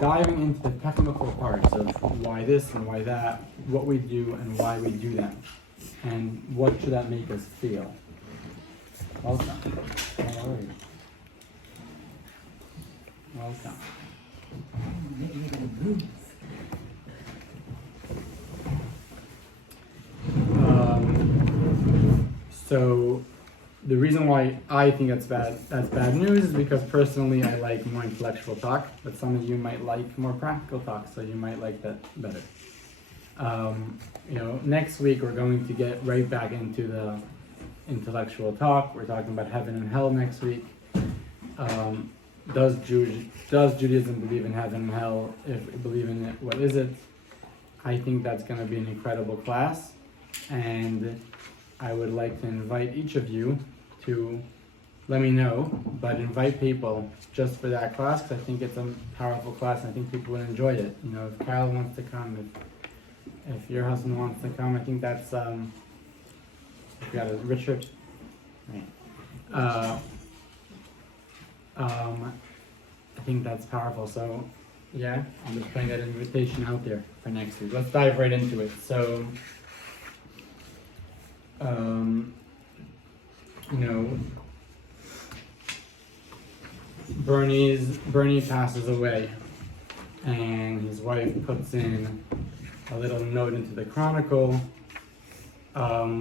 diving into the technical parts of why this and why that, what we do and why we do them, and what should that make us feel. Welcome. How are you? Welcome. So the reason why I think that's bad news is because personally I like more intellectual talk, but some of you might like more practical talk, so you might like that better. Next week we're going to get right back into the intellectual talk. We're talking about heaven and hell next week. Does Judaism believe in heaven and hell? If we believe in it, what is it? I think that's going to be an incredible class, and I would like to invite each of you to let me know, but invite people just for that class, because I think it's a powerful class and I think people would enjoy it. If Carol wants to come, if your husband wants to come, I think that's, we got Richard. Right. I think that's powerful, so yeah, I'm just putting that invitation out there for next week. Let's dive right into it. So, Bernie passes away, and his wife puts in a little note into the Chronicle,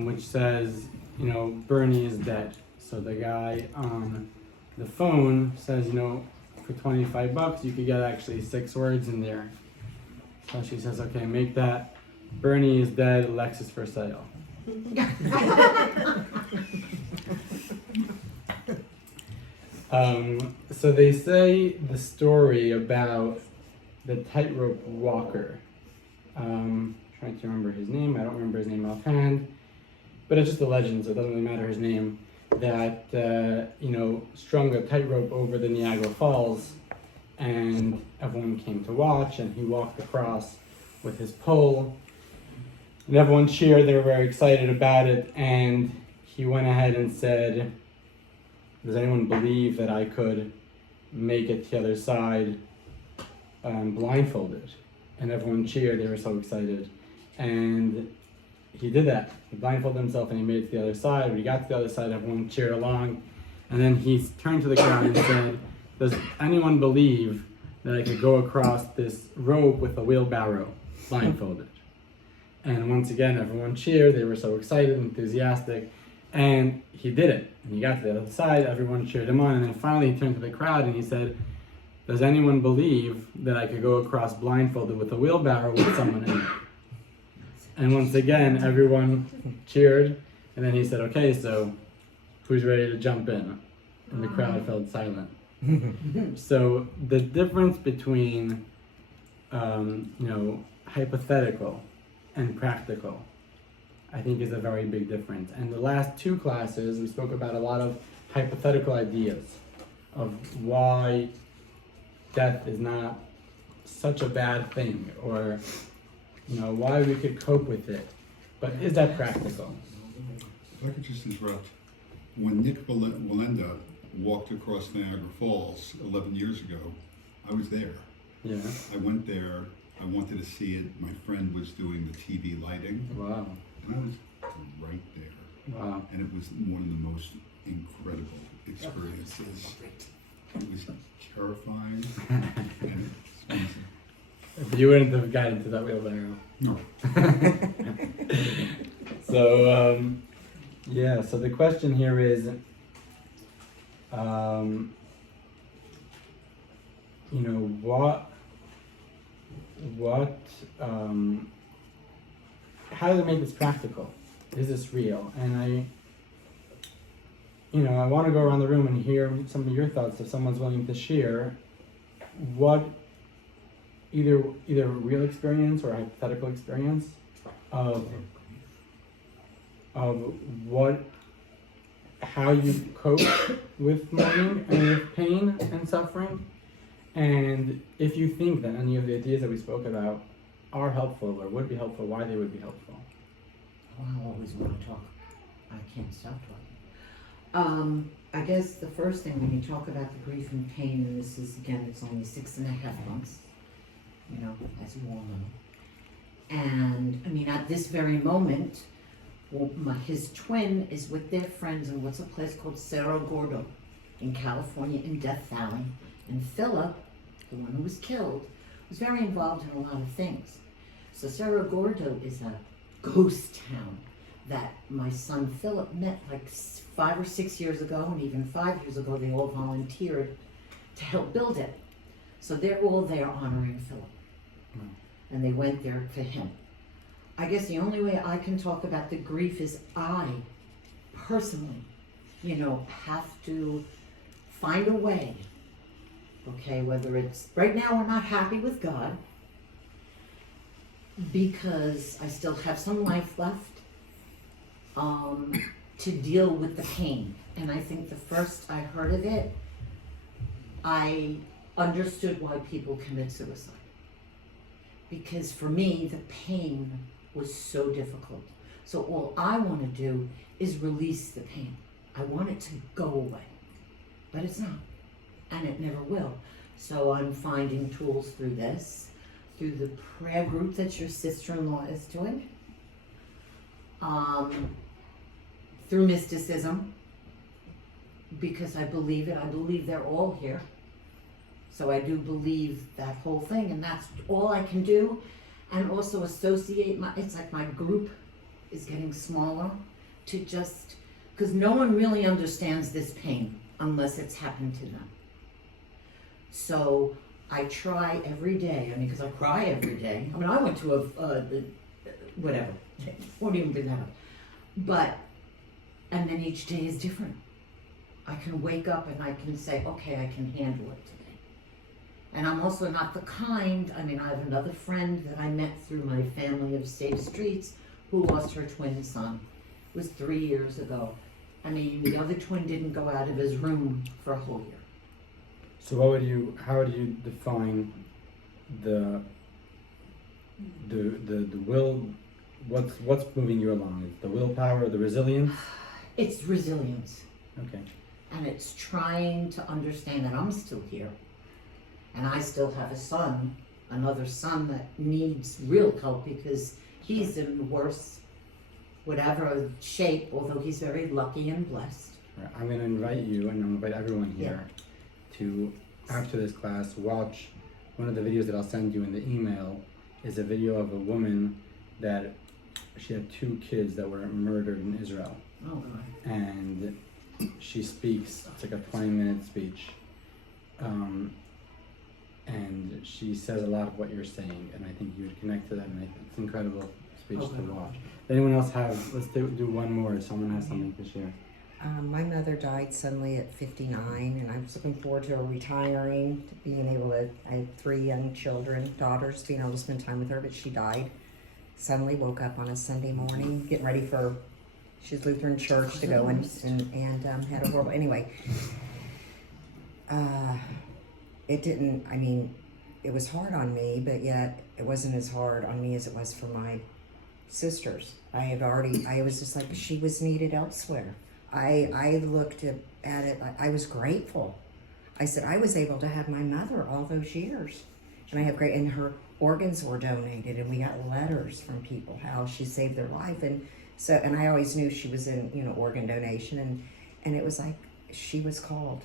which says, Bernie is dead. So the guy on the phone says, for $25 you could get actually 6 words in there. So she says, okay, make that Bernie is dead, Lexus for sale. So they say the story about the tightrope walker. Trying to remember his name. I don't remember his name offhand, but it's just a legend, so it doesn't really matter his name. That strung a tightrope over the Niagara Falls, and everyone came to watch, and he walked across with his pole, and everyone cheered. They were very excited about it, and he went ahead and said, does anyone believe that I could make it to the other side blindfolded? And everyone cheered. They were so excited, and he did that. He blindfolded himself and he made it to the other side. When he got to the other side, everyone cheered along. And then he turned to the crowd and said, does anyone believe that I could go across this rope with a wheelbarrow blindfolded? And once again, everyone cheered. They were so excited, enthusiastic. And he did it. And he got to the other side. Everyone cheered him on. And then finally he turned to the crowd and he said, does anyone believe that I could go across blindfolded with a wheelbarrow with someone in it? And once again, everyone cheered, and then he said, okay, so who's ready to jump in? And the crowd fell silent. So the difference between, hypothetical and practical, I think is a very big difference. And the last 2 classes, we spoke about a lot of hypothetical ideas of why death is not such a bad thing, or why we could cope with it. But is that practical? If I could just interrupt. When Nick Walenda walked across Niagara Falls 11 years ago, I was there. Yeah. I went there. I wanted to see it. My friend was doing the TV lighting. Wow. And I was right there. Wow. And it was one of the most incredible experiences. It was terrifying and expensive. If you wouldn't have gotten into that wheelbarrow. No. So the question here is, how do they make this practical? Is this real? And I want to go around the room and hear some of your thoughts if someone's willing to share what either real experience or hypothetical experience of how you cope with mourning and with pain and suffering, and if you think that any of the ideas that we spoke about are helpful or would be helpful, why they would be helpful. Oh, I always want to talk. I can't stop talking. I guess the first thing when you talk about the grief and pain, and this is again, it's only 6.5 months, you know, as you all know. And I mean, at this very moment, well, his twin is with their friends in what's a place called Cerro Gordo in California in Death Valley. And Philip, the one who was killed, was very involved in a lot of things. So Cerro Gordo is a ghost town that my son Philip met like 5 or 6 years ago, and even 5 years ago they all volunteered to help build it. So they're all there honoring Philip. And they went there for him. I guess the only way I can talk about the grief is I, personally, you know, have to find a way, okay, whether it's, right now we're not happy with God because I still have some life left, to deal with the pain. And I think the first I heard of it, I understood why people commit suicide. Because for me, the pain was so difficult. So all I want to do is release the pain. I want it to go away, but it's not, and it never will. So I'm finding tools through this, through the prayer group that your sister-in-law is doing, through mysticism, because I believe it. I believe they're all here. So I do believe that whole thing, and that's all I can do. And also associate it's like my group is getting smaller to just, because no one really understands this pain unless it's happened to them. So I try every day, I mean, because I cry every day. I mean, I went to whatever, won't even bring that up. But, and then each day is different. I can wake up and I can say, okay, I can handle it today. And I'm also not the kind, I mean, I have another friend that I met through my family of Safe Streets who lost her twin son. It was 3 years ago. I mean, the other twin didn't go out of his room for a whole year. So how would you define the will, what's moving you along? Is the willpower, the resilience? It's resilience. Okay. And it's trying to understand that I'm still here. And I still have a son, another son that needs real help because he's in worse, whatever shape, although he's very lucky and blessed. Right. I'm going to invite you, and I'm going to invite everyone here to, after this class, watch one of the videos that I'll send you in the email. Is a video of a woman that she had 2 kids that were murdered in Israel. Oh, God. And she speaks, it's like a 20-minute speech. And she says a lot of what you're saying, and I think you would connect to that, and it's an incredible speech to watch. Does anyone else have, let's do one more, if someone has something to share. My mother died suddenly at 59, and I was looking forward to her retiring, to being able to, I had 3 young children, daughters, being able to spend time with her, but she died. Suddenly woke up on a Sunday morning, getting ready for, she's Lutheran church, to go and had a horrible, anyway. It didn't, I mean, it was hard on me, but yet it wasn't as hard on me as it was for my sisters. I was just like, she was needed elsewhere. I looked at it, I was grateful. I said, I was able to have my mother all those years. And I have and her organs were donated, and we got letters from people how she saved their life. And so, and I always knew she was in, organ donation, and it was like, she was called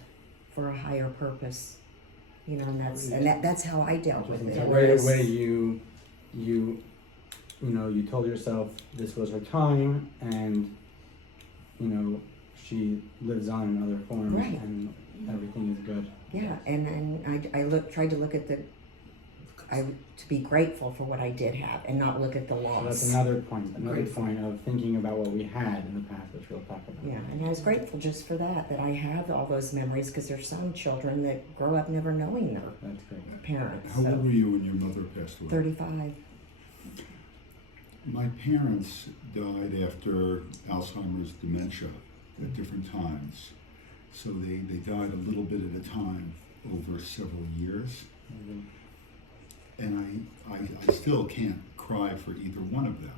for a higher purpose. And that's how I dealt with it. Right away, you told yourself this was her time, and she lives on in other forms, right. And everything is good. Yeah, and I tried to look at to be grateful for what I did have, and not look at the loss. So that's another point of thinking about what we had in the past, which we'll talk about. Yeah, and I was grateful just for that I have all those memories, because there's some children that grow up never knowing their parents. How old were you when your mother passed away? 35. My parents died after Alzheimer's dementia at different times. So they died a little bit at a time over several years. Mm-hmm. And I still can't cry for either one of them.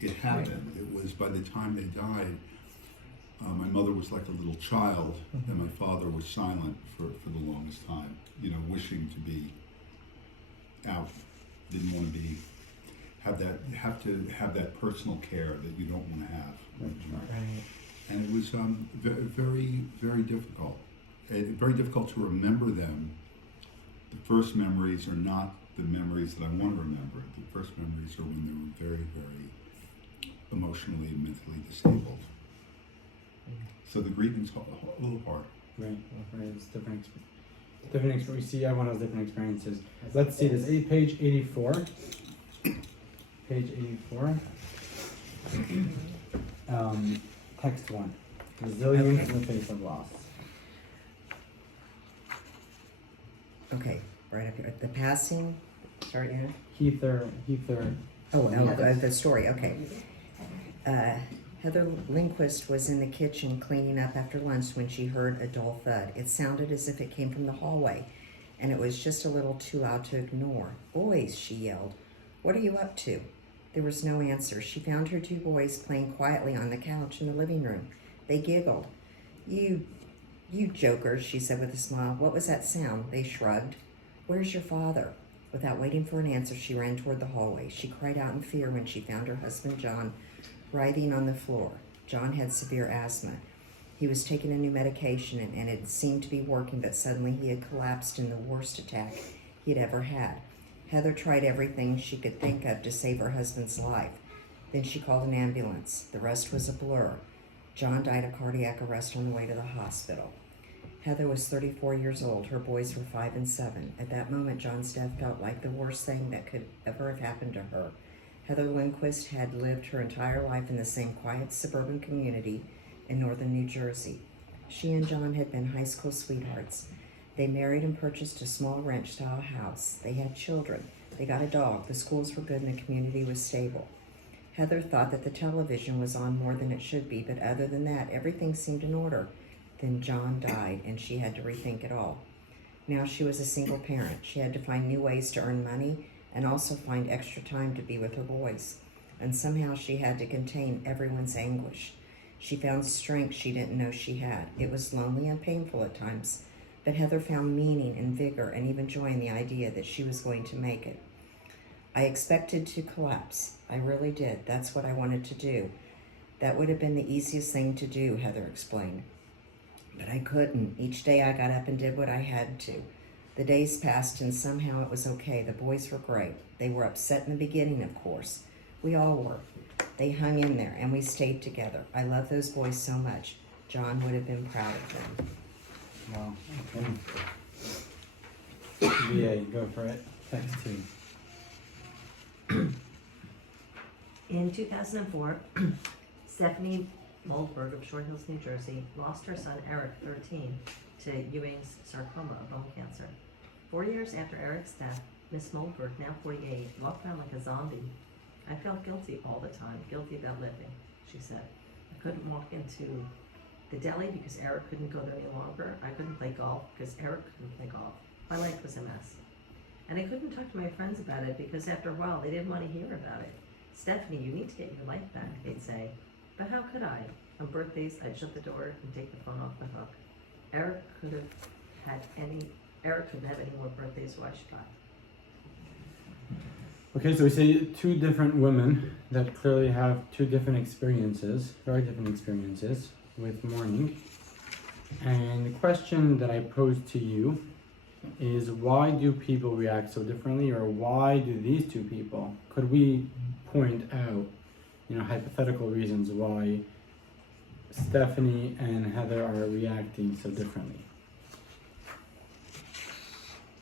It happened. It was, by the time they died, My mother was like a little child, and my father was silent for the longest time, you know, wishing to be out, didn't want to be, have to have that personal care that you don't want to have. Right. And it was very, very difficult. Very difficult to remember them. The first memories are not the memories that I want to remember. The first memories are when they were very, very emotionally and mentally disabled. So the grieving's a little hard. Right. It's different. Different experience. We see everyone has different experiences. Let's see this. Page 84. Page 84. Text 1. Resilience in the face of loss. Okay, right up here. The passing. Sorry, Anna. Heather. The story. Okay. Heather Lindquist was in the kitchen cleaning up after lunch when she heard a dull thud. It sounded as if it came from the hallway, and it was just a little too loud to ignore. "Boys," she yelled, "what are you up to?" There was no answer. She found her 2 boys playing quietly on the couch in the living room. They giggled. You jokers," she said with a smile. "What was that sound?" They shrugged. "Where's your father?" Without waiting for an answer, she ran toward the hallway. She cried out in fear when she found her husband, John, writhing on the floor. John had severe asthma. He was taking a new medication and it seemed to be working, but suddenly he had collapsed in the worst attack he had ever had. Heather tried everything she could think of to save her husband's life. Then she called an ambulance. The rest was a blur. John died of cardiac arrest on the way to the hospital. Heather was 34 years old. Her boys were 5 and 7. At that moment, John's death felt like the worst thing that could ever have happened to her. Heather Lindquist had lived her entire life in the same quiet suburban community in northern New Jersey. She and John had been high school sweethearts. They married and purchased a small ranch-style house. They had children. They got a dog. The schools were good and the community was stable. Heather thought that the television was on more than it should be, but other than that, everything seemed in order. Then John died, and she had to rethink it all. Now she was a single parent. She had to find new ways to earn money and also find extra time to be with her boys. And somehow she had to contain everyone's anguish. She found strength she didn't know she had. It was lonely and painful at times, but Heather found meaning and vigor and even joy in the idea that she was going to make it. "I expected to collapse. I really did. That's what I wanted to do. That would have been the easiest thing to do," Heather explained. "But I couldn't. Each day I got up and did what I had to. The days passed and somehow it was okay. The boys were great. They were upset in the beginning, of course. We all were. They hung in there and we stayed together. I love those boys so much. John would have been proud of them." Wow. Okay. VA, go for it. Text 2. In 2004, Stephanie Moldberg of Short Hills, New Jersey, lost her son Eric, 13, to Ewing's sarcoma, a bone cancer. 4 years after Eric's death, Miss Moldberg, now 48, walked around like a zombie. "I felt guilty all the time, guilty about living," she said. "I couldn't walk into the deli because Eric couldn't go there any longer. I couldn't play golf because Eric couldn't play golf. My life was a mess. And I couldn't talk to my friends about it because after a while they didn't want to hear about it. 'Stephanie, you need to get your life back,' they'd say. But how could I? On birthdays, I'd shut the door and take the phone off the hook. Eric couldn't have any more birthdays, why should I?" Okay, so we see 2 different women that clearly have 2 different experiences, very different experiences with mourning. And the question that I pose to you is, why do people react so differently, or why do these 2 people, could we point out, hypothetical reasons why Stephanie and Heather are reacting so differently?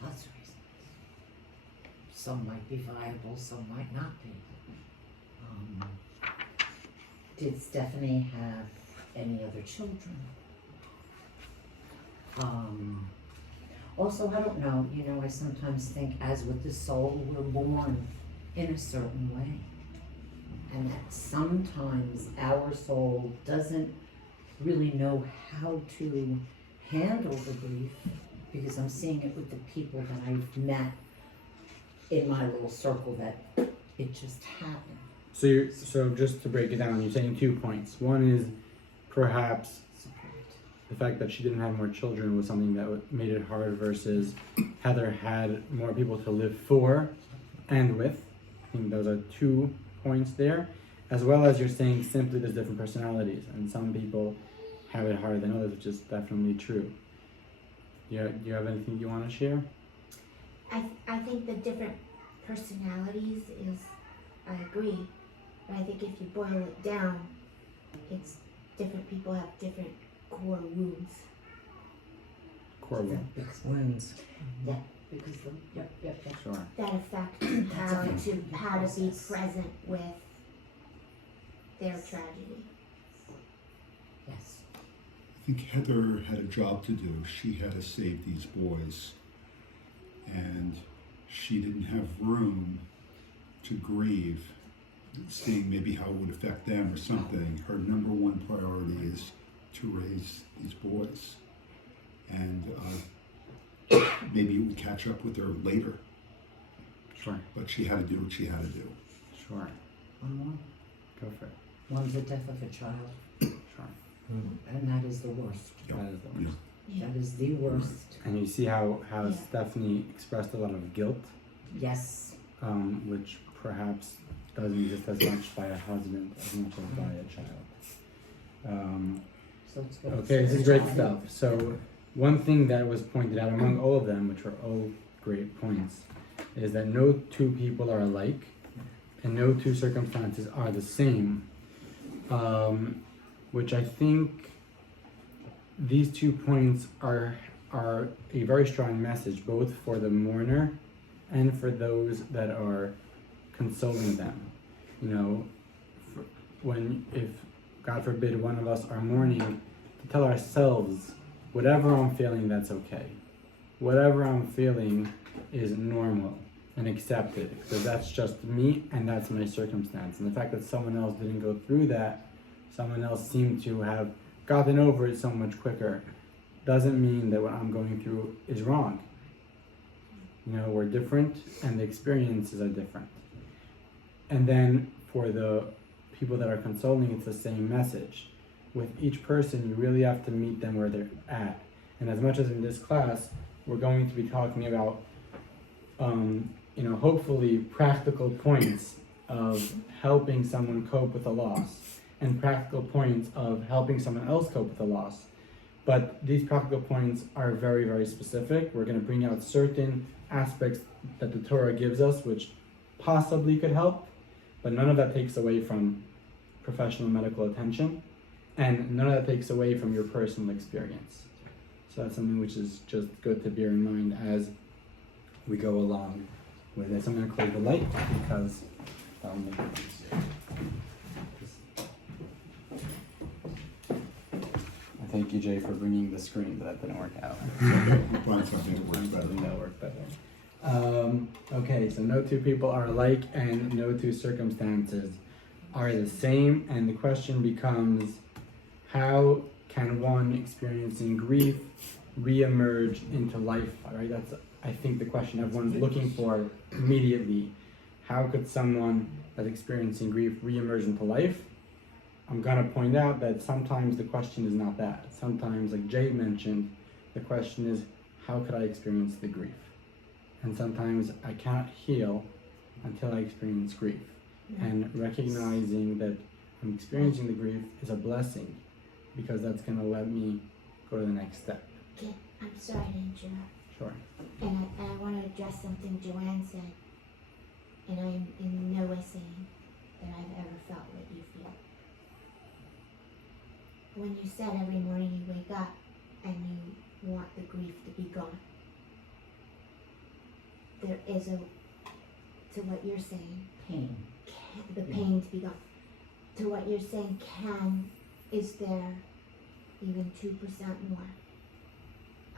Lots of reasons. Some might be viable, some might not be. Did Stephanie have any other children? Also, I don't know, I sometimes think, as with the soul, we're born in a certain way. And that sometimes our soul doesn't really know how to handle the grief, because I'm seeing it with the people that I've met in my little circle, that it just happened. So just to break it down, you're saying 2 points. One is perhaps the fact that she didn't have more children was something that made it hard versus Heather had more people to live for and with. I think those are 2 points there, as well as you're saying simply there's different personalities and some people have it harder than others, which is definitely true. Do you have anything you want to share? I think the different personalities is, I agree, but I think if you boil it down, it's different people have different core wounds. Core one. Wounds. Yeah, because the, yep. Sure. That affect That's how a to be process. present with their tragedy. Yes. I think Heather had a job to do. She had to save these boys, and she didn't have room to grieve, seeing maybe how it would affect them or something. Her number one priority is to raise these boys, and maybe it would catch up with her later, Sure. but she had to do what she had to do. Sure. One more. Go for it. One's the death of a child, Sure. and that is the worst. Yeah. That is the worst. Yeah. That is the worst. And you see how Yeah. Stephanie expressed a lot of guilt, Yes. which perhaps doesn't exist as much by a husband as much as by a child. So it's good. Okay, this is great stuff. So one thing that was pointed out among all of them, which were all great points, is that no 2 people are alike and no 2 circumstances are the same, which I think these 2 points are a very strong message both for the mourner and for those that are consoling them. You know, if God forbid one of us are mourning, to tell ourselves, whatever I'm feeling, that's okay. Whatever I'm feeling is normal and accepted, because that's just me and that's my circumstance. And the fact that someone else didn't go through that, someone else seemed to have gotten over it so much quicker, doesn't mean that what I'm going through is wrong. You know, we're different and the experiences are different. And then for the people that are consoling, it's the same message. With each person, you really have to meet them where they're at. And as much as in this class, we're going to be talking about, hopefully practical points of helping someone cope with a loss and practical points of helping someone else cope with a loss. But these practical points are very, very specific. We're going to bring out certain aspects that the Torah gives us, which possibly could help, but none of that takes away from professional medical attention, and none of that takes away from your personal experience. So that's something which is just good to bear in mind as we go along with this. I'm going to close the light because that'll make it easier. Thank you, Jay, for bringing the screen, but that didn't work out. Find something that works better. Something that worked better. Okay, so no 2 people are alike and no 2 circumstances are the same, and the question becomes, how can one experiencing grief re-emerge into life? Right? That's, I think, the question everyone's looking for immediately. How could someone that's experiencing grief re-emerge into life? I'm gonna point out that sometimes the question is not that. Sometimes, like Jay mentioned, the question is, how could I experience the grief? And sometimes I can't heal until I experience grief. And recognizing that I'm experiencing the grief is a blessing, because that's gonna let me go to the next step. Okay, I'm sorry to interrupt. Sure. And I want to address something Joanne said. And I am in no way saying that I've ever felt what you feel. When you said every morning you wake up and you want the grief to be gone, there is to what you're saying, Pain. the pain to be gone. To what you're saying, is there even 2% more?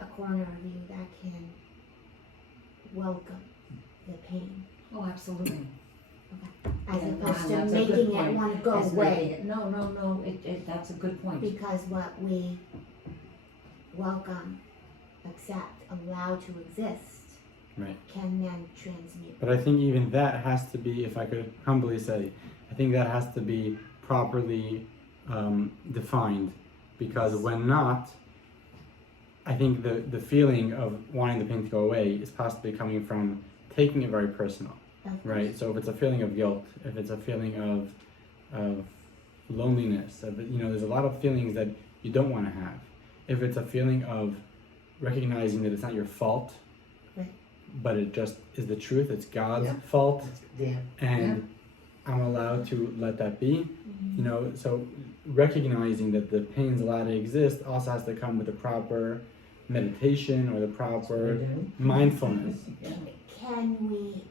A corner of you that can welcome the pain, Oh, absolutely. as Yeah, opposed to that's a good making it point. want to go As away. making it- No, that's a good point. Because what we welcome, accept, allow to exist Right. can then transmute. But I think even that has to be, if I could humbly say, I think that has to be properly defined because when not, I think the feeling of wanting the pain to go away is possibly coming from taking it very personal, right? So if it's a feeling of guilt, if it's a feeling of loneliness, there's a lot of feelings that you don't want to have. If it's a feeling of recognizing that it's not your fault, Right. but it just is the truth, it's God's Yeah. fault, Yeah. and I'm allowed to let that be. So recognizing that the pain's allowed to exist also has to come with the proper meditation or the proper mindfulness. Can we,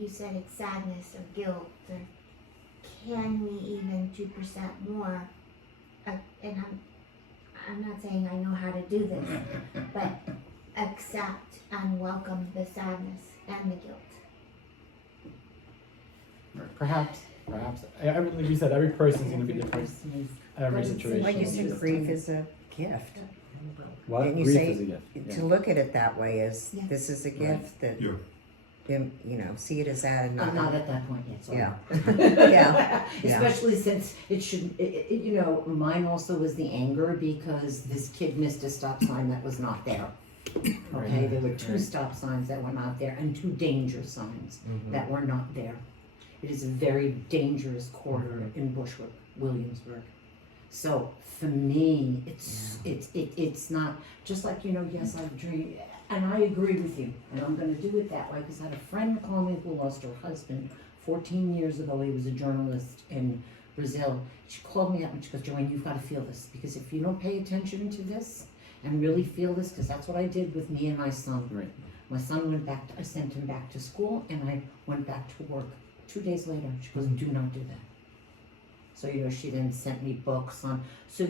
you said it's sadness or guilt, or can we even 2% more, and I'm not saying I know how to do this, but accept and welcome the sadness and the guilt? Perhaps. Like you said, every person's going to be different. Every situation. Like you is said, different. grief is a gift. What? Didn't you Grief say is a gift. Yeah. to look at it that way is Yeah. this is a Right. gift that see it as that and I'm not at that point yet, so. Yeah. Yeah. Especially since it should, mine also was the anger because this kid missed a stop sign that was not there. Okay, Right. there were two Right. stop signs that were not there and two danger signs Mhm. that were not there. It is a very dangerous corridor in Bushwick, Williamsburg. So for me, it's not, just like, yes, I've dreamed, and I agree with you, and I'm gonna do it that way, because I had a friend call me who lost her husband 14 years ago. He was a journalist in Brazil. She called me up and she goes, Joanne, you've gotta feel this, because if you don't pay attention to this and really feel this, because that's what I did with me and my son. Right. My son went back, I sent him back to school, and I went back to work. 2 days later, she goes, do not do that. So, she then sent me books on, so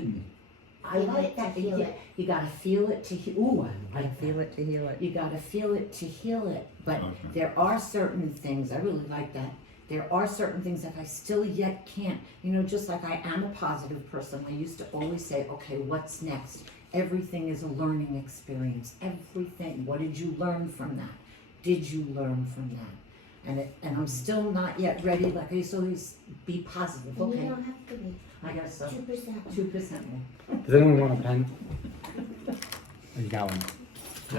I Feel like it to that. heal it. You gotta feel it to heal. Ooh, I like feel that. it to heal it. You gotta feel it to heal it. But Okay. there are certain things, I really like that. There are certain things that I still yet can't, just like I am a positive person. I used to always say, okay, what's next? Everything is a learning experience. Everything. What did you learn from that? Did you learn from that? And I'm still not yet ready. Like I used to always be positive. And Okay, you don't have to be, I guess so. 2%. 2% more. Does anyone want a pen? Oh, you got one.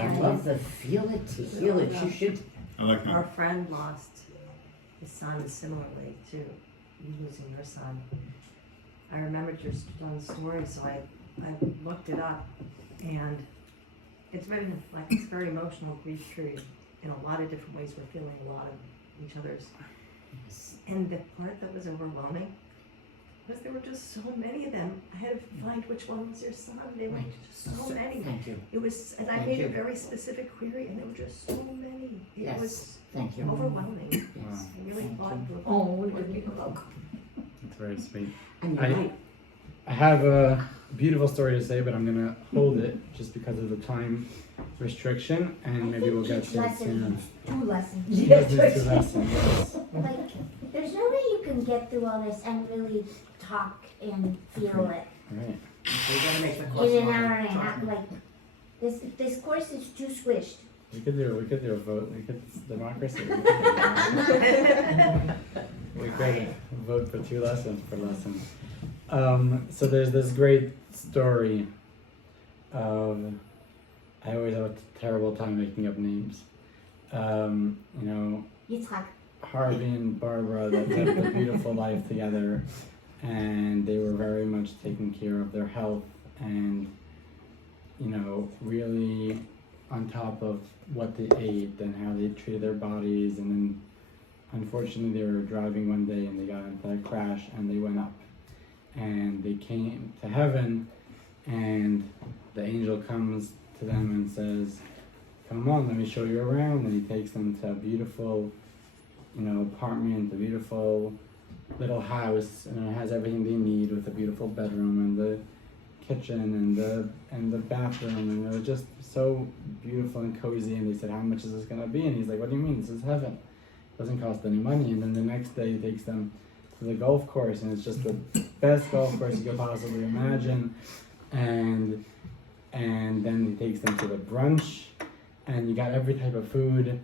I love the feel it to heal it. You should. I like Our that. friend lost his son similarly to you losing your son. I remembered your son's story, so I looked it up, and it's very emotional grief period in a lot of different ways. We're feeling a lot of each other's. And the part that was overwhelming was there were just so many of them. I had to find which one was your son. There were Right. just so many. Thank you. It was, and I Thank made you. a very specific query, and there were just so many. It Yes. was Thank you. overwhelming. Yes. I really Thank thought you. you were Oh, give me a hug. It's very sweet. And you're I- right. I have a beautiful story to say, but I'm gonna hold it just because of the time restriction, and maybe we'll get Each to it lesson soon. needs 2 lessons. Yes, these two lessons, yes. Like, there's no way you can get through all this and really talk and feel it Right. We gotta make the course in an longer. hour and a half. Like, this course is too squished. We could do a vote. It's democracy. We could vote for 2 lessons per lesson. So there's this great story of, I always have a terrible time making up names. Yitzhak. Harvey and Barbara that lived a beautiful life together, and they were very much taking care of their health and, really on top of what they ate and how they treated their bodies. And then unfortunately they were driving one day and they got into a crash and they went up and they came to heaven, and the angel comes to them and says, come on, let me show you around. And he takes them to a beautiful apartment, a beautiful little house, and it has everything they need with a beautiful bedroom and the kitchen and the bathroom, and it was just so beautiful and cozy. And they said, how much is this gonna be? And he's like, what do you mean? This is heaven. It doesn't cost any money. And then the next day he takes them to the golf course, and it's just the best golf course you could possibly imagine. And then he takes them to the brunch, and you got every type of food.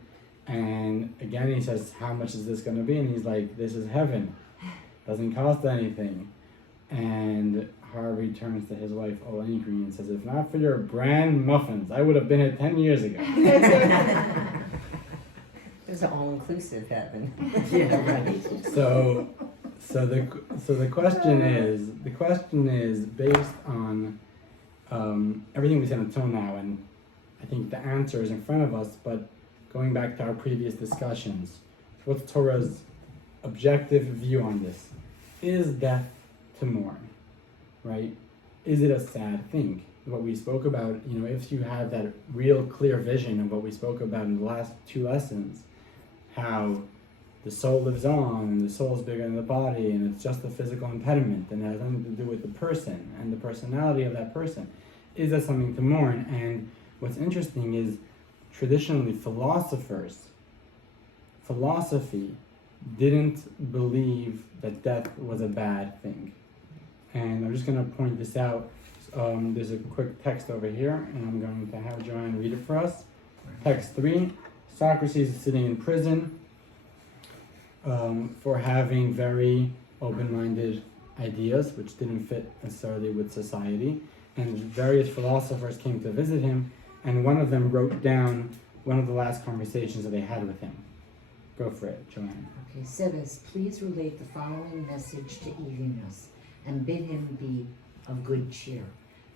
And again, he says, how much is this going to be? And he's like, this is heaven. Doesn't cost anything. And Harvey turns to his wife, Elaine Green, and says, "If not for your bran muffins, I would have been here 10 years ago." It was an all-inclusive heaven. Yeah, right. So the question is based on everything we said until now, and I think the answer is in front of us. But going back to our previous discussions, what's Torah's objective view on this? Is death to mourn, right? Is it a sad thing? What we spoke about, if you have that real clear vision of what we spoke about in the last two lessons, how the soul lives on and the soul is bigger than the body and it's just a physical impediment and it has nothing to do with the person and the personality of that person. Is that something to mourn? And what's interesting is traditionally philosophy didn't believe that death was a bad thing. And I'm just going to point this out. There's a quick text over here, and I'm going to have Joanne read it for us. Text 3, Socrates is sitting in prison for having very open-minded ideas, which didn't fit necessarily with society. And various philosophers came to visit him, and one of them wrote down one of the last conversations that they had with him. Go for it, Joanne. Okay, Sebes, please relate the following message to Evenus, and bid him be of good cheer.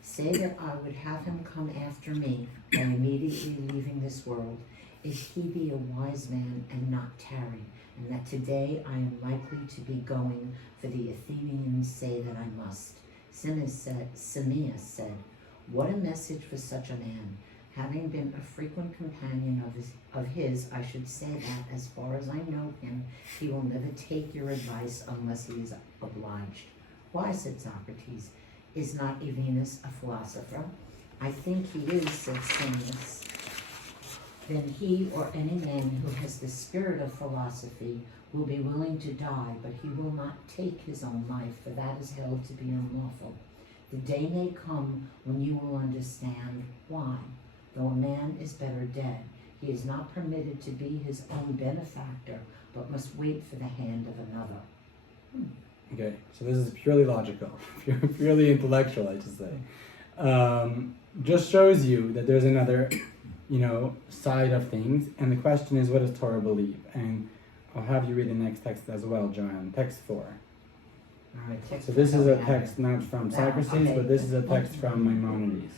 Say that I would have him come after me by immediately leaving this world, if he be a wise man and not tarry, and that today I am likely to be going, for the Athenians say that I must. Simmias said, what a message for such a man. Having been a frequent companion of his, I should say that, as far as I know him, he will never take your advice unless he is obliged. Why, said Socrates, is not Evenus a philosopher? I think he is, said Simmias. Then he or any man who has the spirit of philosophy will be willing to die, but he will not take his own life, for that is held to be unlawful. The day may come when you will understand why. Though a man is better dead, he is not permitted to be his own benefactor, but must wait for the hand of another. Okay, so this is purely logical, purely intellectual, I should say. Just shows you that there's another, side of things, and the question is, what does Torah believe? And I'll have you read the next text as well, Joanne. Text 4. All right, text So this is four. a text not from Socrates, Okay. but this is a text from Maimonides.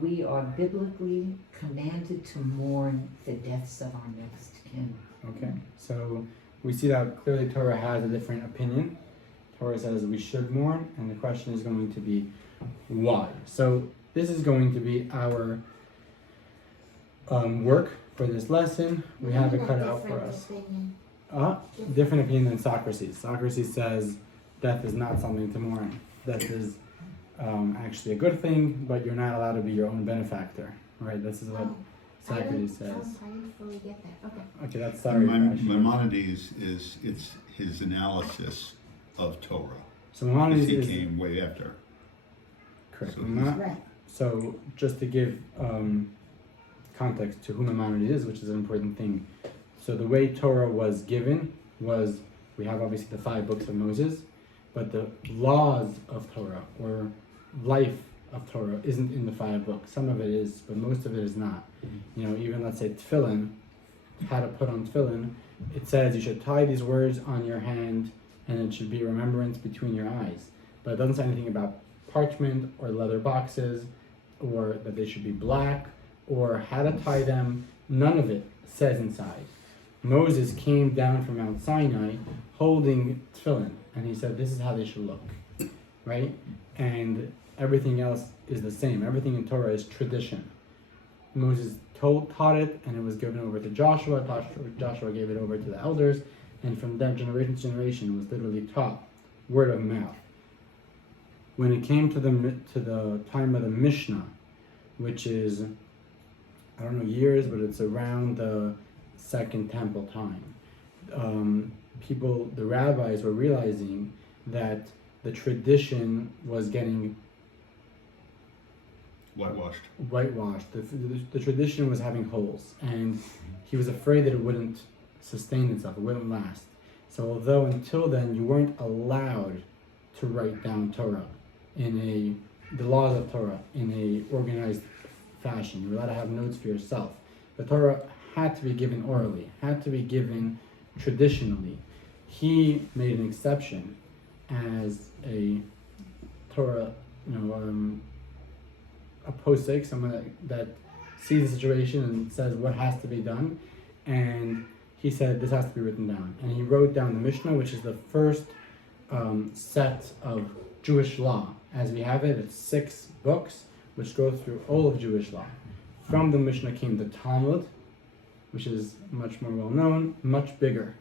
We are biblically commanded to mourn the deaths of our next kin. Okay, so we see that clearly Torah has a different opinion. Torah says we should mourn, and the question is going to be why. So this is going to be our work for this lesson. We have it cut out for us. Different opinion than Socrates. Socrates says death is not something to mourn. Death is actually a good thing, but you're not allowed to be your own benefactor. Right? This is what Socrates says. I didn't fully get that. Okay. Okay, that's sorry. Maimonides it's his analysis of Torah. So Maimonides He is came way after. correct. So Right. So just to give context to who Maimonides is, which is an important thing. So the way Torah was given was, we have obviously the 5 books of Moses, but the laws of Torah or life of Torah isn't in the 5 books. Some of it is, but most of it is not. Even let's say tefillin, how to put on tefillin, it says you should tie these words on your hand and it should be remembrance between your eyes. But it doesn't say anything about parchment or leather boxes or that they should be black or how to tie them. None of it says inside. Moses came down from Mount Sinai holding tefillin, and he said this is how they should look, right? And everything else is the same. Everything in Torah is tradition. Moses taught it, and it was given over to Joshua. Joshua gave it over to the elders, and from that generation to generation, it was literally taught, word of mouth. When it came to the time of the Mishnah, which is, I don't know years, but it's around the Second Temple time. The rabbis were realizing that the tradition was getting whitewashed. The tradition was having holes, and he was afraid that it wouldn't sustain itself, it wouldn't last. So although until then you weren't allowed to write down Torah, the laws of Torah in a organized fashion. You're allowed to have notes for yourself. The Torah had to be given orally, had to be given traditionally. He made an exception as a Torah, a posek, someone that sees the situation and says what has to be done, and he said this has to be written down. And he wrote down the Mishnah, which is the first set of Jewish law. As we have it, it's 6 books which go through all of Jewish law. From the Mishnah came the Talmud, which is much more well known, much bigger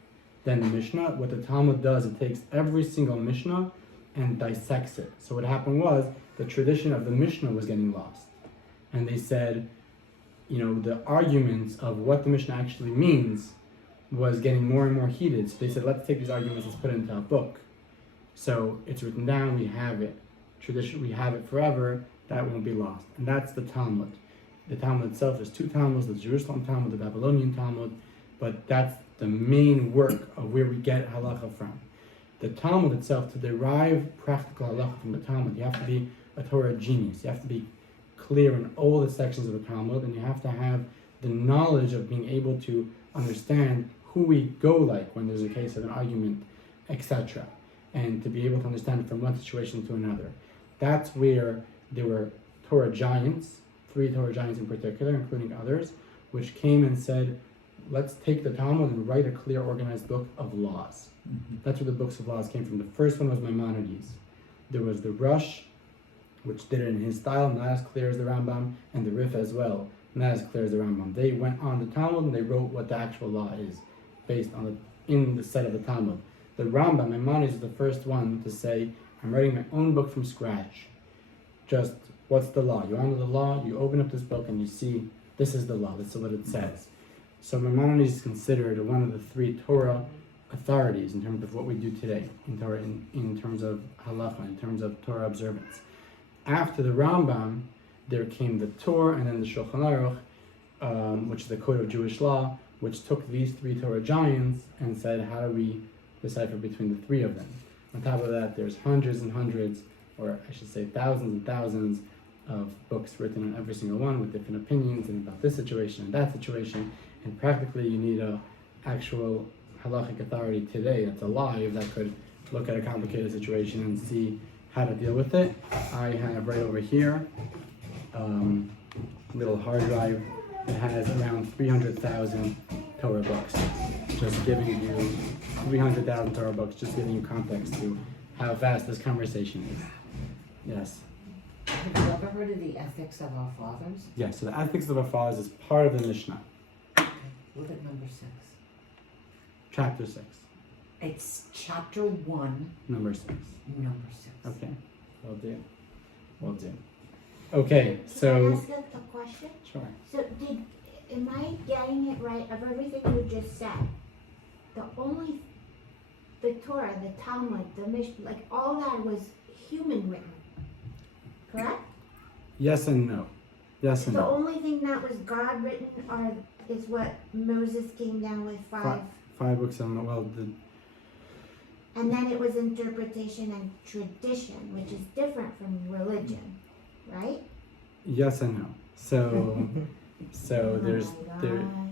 than the Mishnah. What the Talmud does, it takes every single Mishnah and dissects it. So what happened was, the tradition of the Mishnah was getting lost. And they said, the arguments of what the Mishnah actually means was getting more and more heated. So they said, let's take these arguments, let's put it into a book. So it's written down, we have it. Tradition, we have it forever, that won't be lost. And that's the Talmud. The Talmud itself, there's 2 Talmuds, the Jerusalem Talmud, the Babylonian Talmud, but that's the main work of where we get halacha from. The Talmud itself, to derive practical halacha from the Talmud, you have to be a Torah genius. You have to be clear in all the sections of the Talmud, and you have to have the knowledge of being able to understand who we go like when there's a case of an argument, etc. And to be able to understand from one situation to another. That's where there were Torah giants, 3 Torah giants in particular, including others, which came and said, let's take the Talmud and write a clear, organized book of laws. That's where the books of laws came from. The first one was Maimonides. There was the Rush, which did it in his style, not as clear as the Rambam, and the Rif as well, not as clear as the Rambam. They went on the Talmud and they wrote what the actual law is, based on in the set of the Talmud. The Rambam, Maimonides, is the first one to say, I'm writing my own book from scratch. Just, what's the law? You honor the law, you open up this book and you see, this is the law, this is what it says. So Maimonides is considered one of the 3 Torah authorities in terms of what we do today, in Torah, in terms of halacha, in terms of Torah observance. After the Rambam, there came the Torah and then the Shulchan Aruch, which is the code of Jewish law, which took these 3 Torah giants and said, how do we decipher between the 3 of them? On top of that, there's hundreds and hundreds, or I should say thousands and thousands of books written on every single one with different opinions and about this situation and that situation. And practically you need a actual halachic authority today that's alive that could look at a complicated situation and see how to deal with it. I have right over here little hard drive that has around 300,000 Torah books. Just giving you 300,000 Torah books, just giving you context to how vast this conversation is. Yes. Have you ever heard of the ethics of our fathers? Yes, so the ethics of our fathers is part of the Mishnah. Look at number 6. Chapter 6. It's chapter 1, Number 6. number 6. Okay. Will do. Will do. Okay, Can I so... ask a question? Sure. So am I getting it right of everything you just said? The Torah, the Talmud, the Mishnah, like all that was human written, correct? Yes and no. Yes and The no. only thing that was God written is what Moses came down with 5, 5 books on the, well, and then it was interpretation and tradition, which is different from religion, right? yes and no. So Oh there's, my there, God.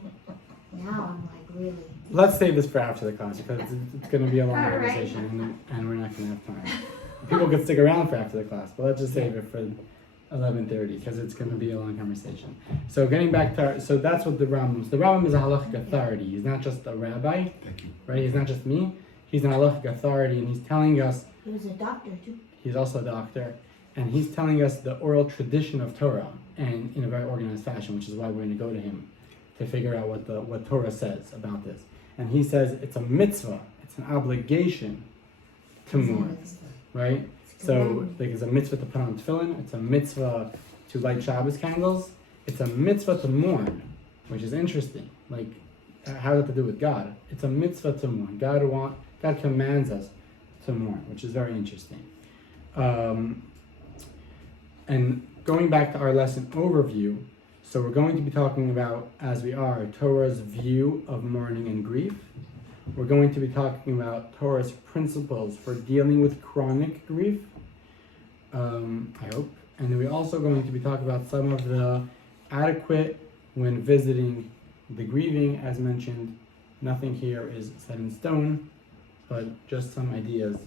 Now I'm like, really? let's save this for after the class because it's going to be a long All right. conversation and we're not going to have time. People could stick around for after the class, but let's just save it for 11:30 because it's going to be a long conversation. So getting back to so that's what the Rambam is. The Rambam is a halachic authority. He's not just a rabbi, Thank you. right? He's not just me. He's an halachic authority, and he's telling us. He was a doctor too. He's also a doctor, and he's telling us the oral tradition of Torah, and in a very organized fashion, which is why we're going to go to him to figure out what Torah says about this. And he says it's a mitzvah, it's an obligation to mourn, right? So, like, it's a mitzvah to put on tefillin, it's a mitzvah to light Shabbos candles, it's a mitzvah to mourn, which is interesting. Like, how does that to do with God? It's a mitzvah to mourn. God commands us to mourn, which is very interesting. And going back to our lesson overview, so we're going to be talking about, as we are, Torah's view of mourning and grief. We're going to be talking about Torah's principles for dealing with chronic grief. I hope. And then we're also going to be talking about some of the adequate when visiting the grieving. As mentioned, nothing here is set in stone, but just some ideas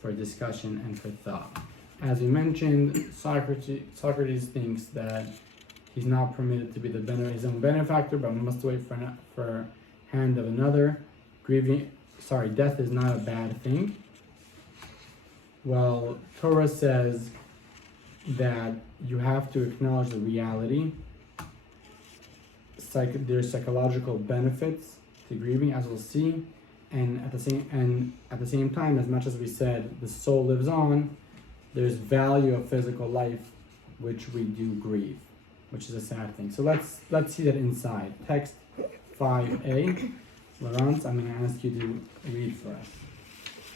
for discussion and for thought. As we mentioned, Socrates thinks that he's not permitted to be his own benefactor, but must wait for hand of another. Death is not a bad thing. Well, Torah says that you have to acknowledge the reality. There's psychological benefits to grieving, as we'll see, and at the same time, as much as we said the soul lives on, there's value of physical life, which we do grieve, which is a sad thing. So let's see that inside text 5a. Laurence, I'm going to ask you to read for us.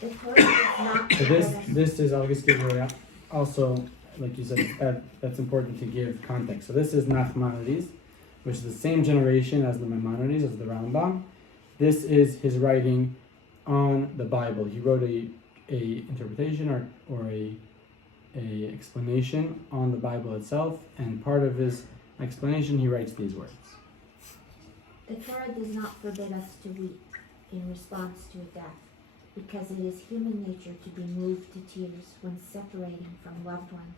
The Torah does not So forbid us this is, I'll just give you also, like you said, that's important to give context. So this is Nachmanides, which is the same generation as the Maimonides, as the Rambam. This is his writing on the Bible. He wrote a interpretation or a explanation on the Bible itself, and part of his explanation he writes these words. The Torah does not forbid us to weep in response to a death, because it is human nature to be moved to tears when separating from loved ones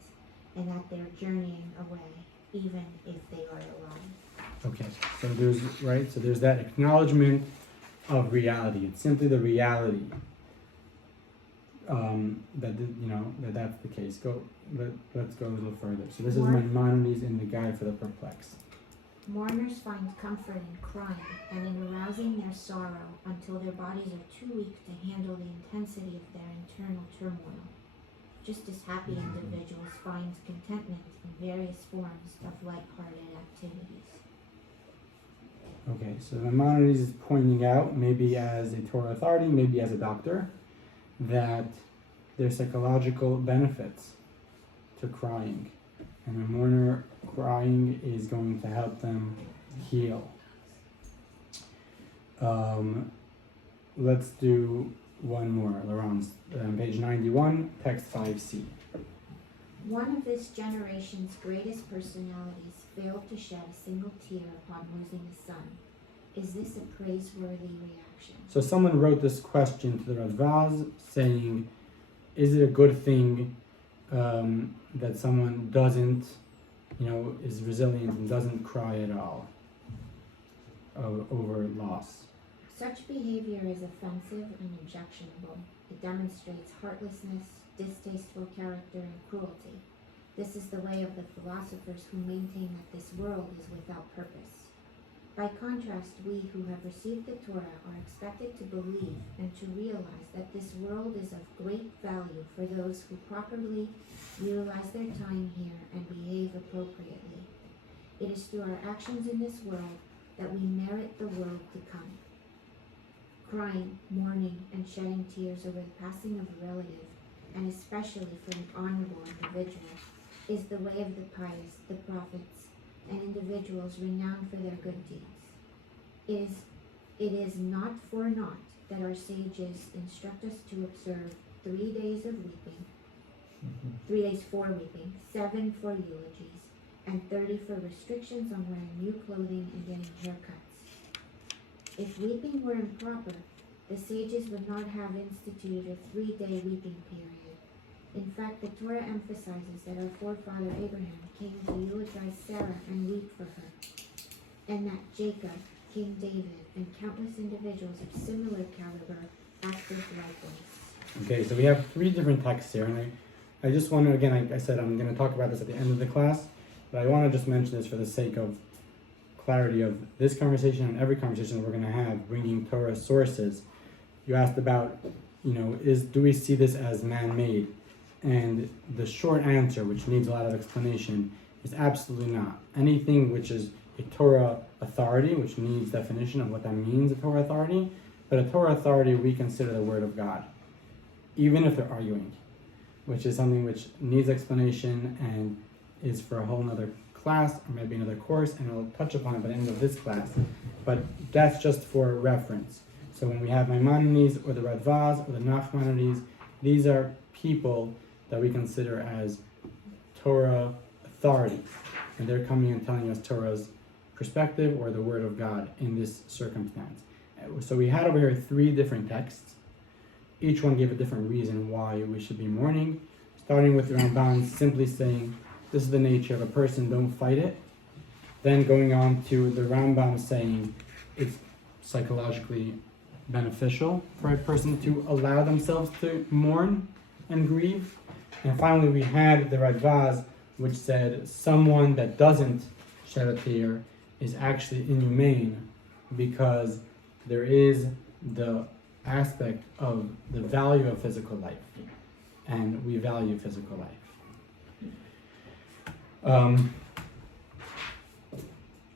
and at their journeying away, even if they are alive. Okay, so there's that acknowledgement of reality. It's simply the reality that's the case. Let's go a little further. So this is Maimonides in the Guide for the Perplexed. Mourners find comfort in crying and in arousing their sorrow until their bodies are too weak to handle the intensity of their internal turmoil, just as happy individuals find contentment in various forms of light-hearted activities. Okay, so Maimonides is pointing out, maybe as a Torah authority, maybe as a doctor, that there's psychological benefits to crying. And a mourner crying is going to help them heal. Let's do one more. Laurence, page 91, text 5c. One of this generation's greatest personalities failed to shed a single tear upon losing a son. Is this a praiseworthy reaction? So someone wrote this question to the Radvaz saying, is it a good thing that someone doesn't, is resilient and doesn't cry at all over loss? Such behavior is offensive and objectionable. It demonstrates heartlessness, distasteful character, and cruelty. This is the way of the philosophers who maintain that this world is without purpose. By contrast, we who have received the Torah are expected to believe and to realize that this world is of great value for those who properly utilize their time here and behave appropriately. It is through our actions in this world that we merit the world to come. Crying, mourning, and shedding tears over the passing of a relative, and especially for an honorable individual, is the way of the pious, the prophets, and individuals renowned for their good deeds. It is not for naught that our sages instruct us to observe 3 days of weeping, 3 days for weeping, 7 for eulogies, and 30 for restrictions on wearing new clothing and getting haircuts. If weeping were improper, the sages would not have instituted a 3-day weeping period. In fact, the Torah emphasizes that our forefather Abraham came to eulogize Sarah and weep for her, and that Jacob, King David, and countless individuals of similar caliber acted likewise. Okay, so we have 3 different texts here, and I just want to, again, I said I'm going to talk about this at the end of the class, but I want to just mention this for the sake of clarity of this conversation and every conversation that we're going to have, bringing Torah sources. You asked about, do we see this as man-made? And the short answer, which needs a lot of explanation, is absolutely not. Anything which is a Torah authority, which needs definition of what that means, a Torah authority, but a Torah authority we consider the Word of God, even if they're arguing, which is something which needs explanation and is for a whole nother class or maybe another course, and we'll touch upon it by the end of this class. But that's just for reference. So when we have Maimonides or the Radvaz or the Nachmanides, these are people that we consider as Torah authority, and they're coming and telling us Torah's perspective or the Word of God in this circumstance. So we had over here 3 different texts. Each one gave a different reason why we should be mourning. Starting with the Ramban simply saying, this is the nature of a person, don't fight it. Then going on to the Rambam saying it's psychologically beneficial for a person to allow themselves to mourn and grieve. And finally we had the Radvaz, which said someone that doesn't shed a tear is actually inhumane, because there is the aspect of the value of physical life, and we value physical life.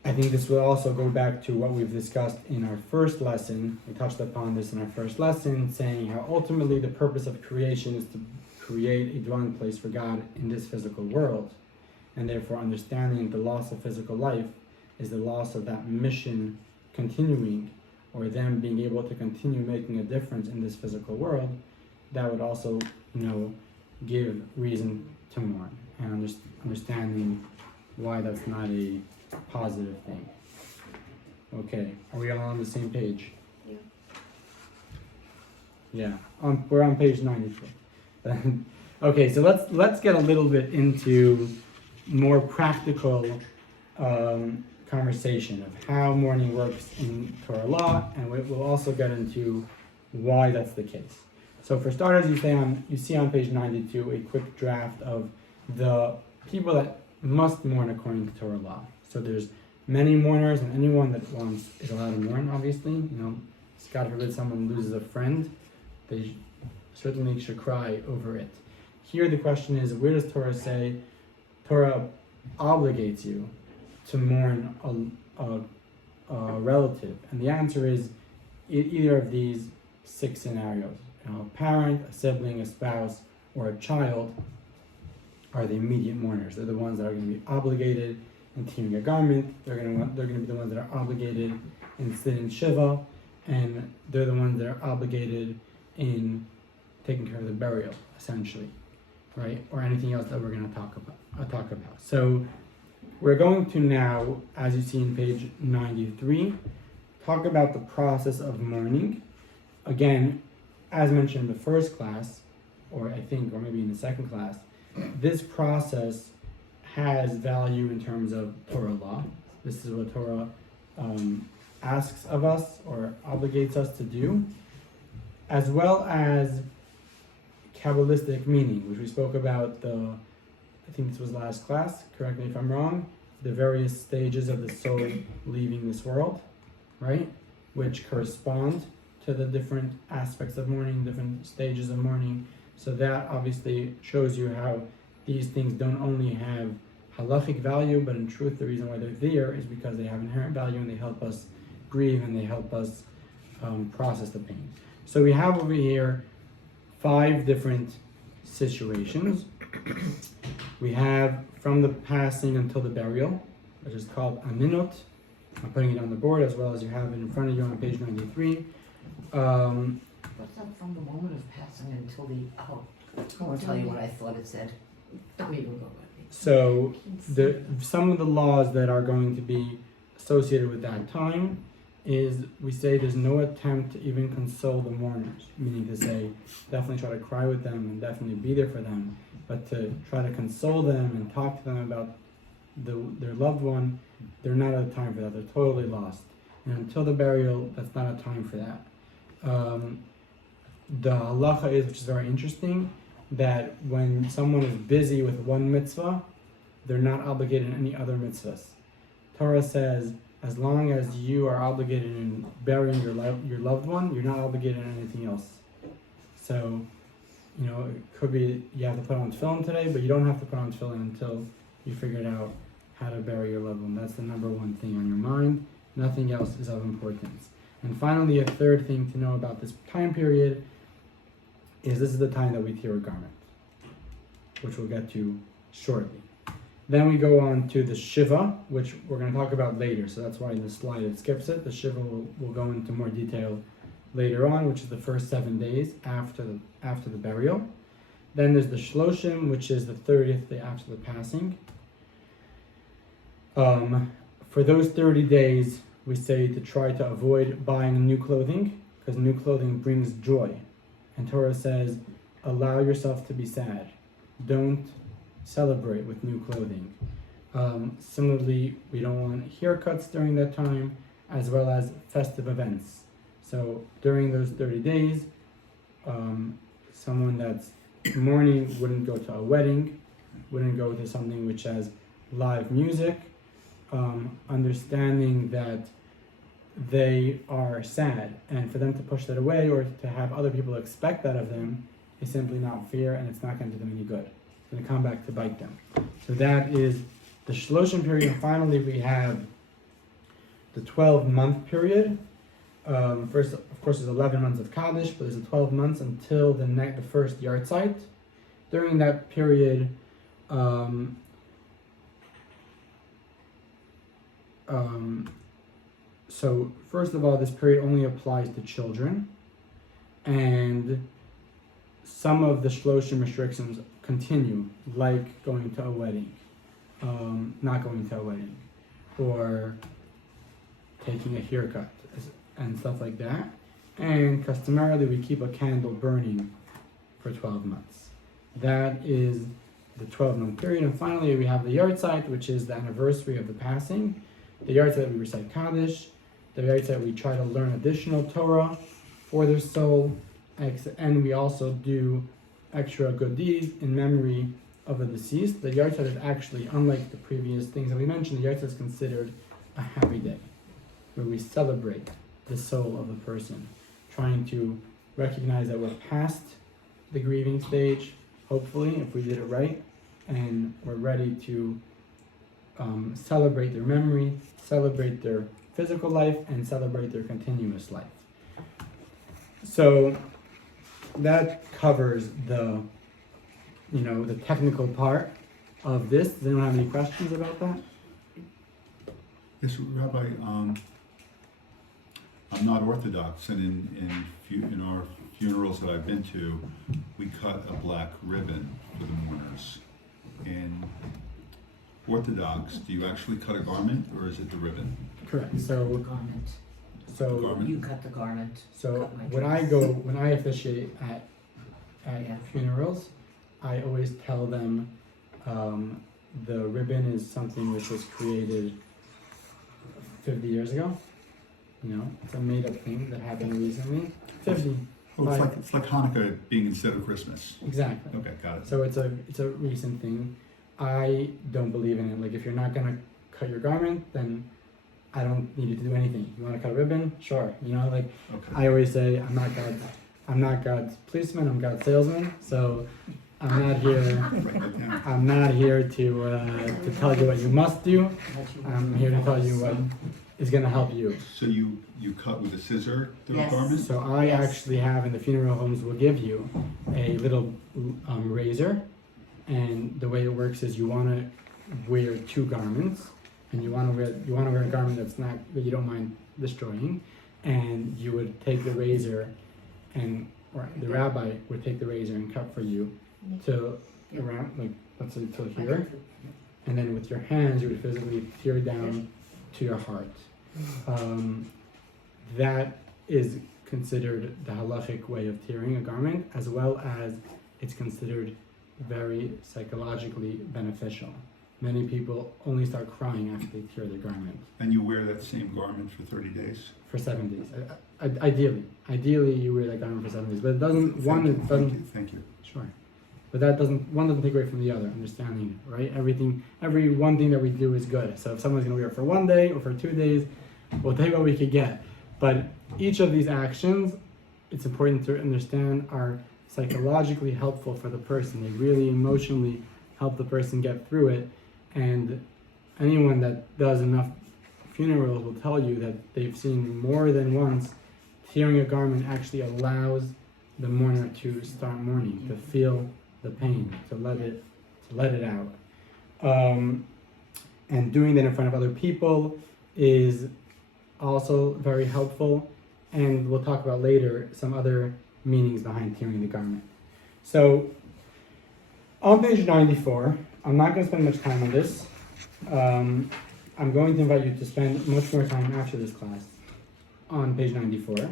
I think this will also go back to what we've discussed in our first lesson. We touched upon this in our first lesson, saying how ultimately the purpose of creation is to create a dwelling place for God in this physical world, and therefore understanding the loss of physical life is the loss of that mission continuing, or them being able to continue making a difference in this physical world. That would also, give reason to mourn, and understanding why that's not a positive thing. Okay, are we all on the same page? Yeah, we're on page 93. Okay, so let's get a little bit into more practical conversation of how mourning works in Torah law, and we'll also get into why that's the case. So for starters, you see on page 92 a quick draft of the people that must mourn according to Torah law. So there's many mourners, and anyone that wants is allowed to mourn, obviously. God forbid someone loses a friend, they certainly should cry over it. Here the question is, where does Torah say Torah obligates you to mourn a relative? And the answer is either of these 6 scenarios. A parent, a sibling, a spouse, or a child are the immediate mourners. They're the ones that are going to be obligated in tearing a garment. They're going to be the ones that are obligated in sitting shiva, and they're the ones that are obligated in taking care of the burial, essentially, right? Or anything else that we're going to talk about. So we're going to now, as you see in page 93, talk about the process of mourning. Again, as mentioned in the first class, or maybe in the second class, this process has value in terms of Torah law. This is what Torah asks of us or obligates us to do, as well as Kabbalistic meaning, which we spoke about I think this was last class, correct me if I'm wrong, the various stages of the soul leaving this world, right? Which correspond to the different aspects of mourning, different stages of mourning. So that obviously shows you how these things don't only have halachic value, but in truth the reason why they're there is because they have inherent value and they help us grieve and they help us process the pain. So we have over here 5 different situations. We have from the passing until the burial, which is called aninot. I'm putting it on the board as well as you have it in front of you on page 93. What's up from the moment of passing until I won't tell you what I thought it said. Don't even go with me. So some of the laws that are going to be associated with that time is we say there's no attempt to even console the mourners, meaning to say definitely try to cry with them and definitely be there for them, but to try to console them and talk to them about their loved one, they're not at a time for that. They're totally lost. And until the burial, that's not a time for that. The halacha is, which is very interesting, that when someone is busy with one mitzvah, they're not obligated in any other mitzvahs. Torah says, as long as you are obligated in burying your loved one, you're not obligated in anything else. So, it could be you have to put on tefillin today, but you don't have to put on tefillin until you figured out how to bury your loved one. That's the number one thing on your mind. Nothing else is of importance. And finally, a third thing to know about this time period is this is the time that we tear a garment, which we'll get to shortly. Then we go on to the Shiva, which we're going to talk about later, so that's why in the slide it skips it. The Shiva will go into more detail later on, which is the first 7 days after the burial. Then there's the Shloshim, which is the 30th day after the passing. For those 30 days, we say to try to avoid buying new clothing, because new clothing brings joy. And Torah says, allow yourself to be sad. Don't celebrate with new clothing. Similarly, we don't want haircuts during that time, as well as festive events. So during those 30 days, someone that's mourning wouldn't go to a wedding, wouldn't go to something which has live music, understanding that they are sad, and for them to push that away or to have other people expect that of them is simply not fair, and it's not going to do them any good. It's going to come back to bite them. So that is the Shloshim period. And finally, we have the 12-month period. First, of course, there's 11 months of Kaddish, but there's a 12 months until the first Yartzeit. During that period, so first of all, this period only applies to children, and some of the Shloshim restrictions continue, like going to a wedding, not going to a wedding, or taking a haircut, and stuff like that. And customarily, we keep a candle burning for 12 months. That is the 12-month period. And finally, we have the Yartzeit, which is the anniversary of the passing. The Yartzeit, we recite Kaddish. The Yartzeit, we try to learn additional Torah for their soul. And we also do extra good deeds in memory of the deceased. The Yartzeit is actually, unlike the previous things that we mentioned, the Yartzeit is considered a happy day, where we celebrate the soul of the person, trying to recognize that we're past the grieving stage, hopefully, if we did it right, and we're ready to celebrate their memory, celebrate their physical life, and celebrate their continuous life. So that covers the technical part of this. Does anyone have any questions about that? Yes, Rabbi, I'm not Orthodox, and in our funerals that I've been to, we cut a black ribbon for the mourners. In Orthodox, do you actually cut a garment, or is it the ribbon? Correct. The So garment. You cut the garment. So Cut my when I officiate at Yeah. funerals, I always tell them the ribbon is something which was created 50 years ago. It's a made-up thing that happened recently. 50. Oh, it's like Hanukkah being instead of Christmas. Exactly. Okay, got it. So it's a recent thing. I don't believe in it. Like, if you're not gonna cut your garment, then I don't need you to do anything. You want to cut a ribbon? Sure. Okay. I always say I'm not God's policeman. I'm God's salesman. So I'm not here. Write that down. I'm not here to tell you what you must do. I'm here to tell you what is going to help you. So you cut with a scissor the Yes. garment? So I Yes. actually have, in the funeral homes, will give you a little razor, and the way it works is you want to wear two garments, and you want to wear a garment that you don't mind destroying, and you would take the razor, or the rabbi would take the razor and cut for you to around, like, let's say till here, and then with your hands you would physically tear down to your heart. That is considered the halachic way of tearing a garment, as well as it's considered very psychologically beneficial. Many people only start crying after they tear their garment. And you wear that same garment for 30 days? For 7 days. Ideally you wear that garment for 7 days, but it doesn't. Thank you. Sure. But one doesn't take away from the other, understanding it, right? Every one thing that we do is good. So if someone's gonna wear it for 1 day or for 2 days, we'll take what we could get. But each of these actions, it's important to understand, are psychologically helpful for the person. They really emotionally help the person get through it. And anyone that does enough funerals will tell you that they've seen more than once tearing a garment actually allows the mourner to start mourning, to feel the pain, to let it out. And doing that in front of other people is also very helpful, and we'll talk about later some other meanings behind tearing the garment. So On page 94, I'm not going to spend much time on this. I'm going to invite you to spend much more time after this class on page 94.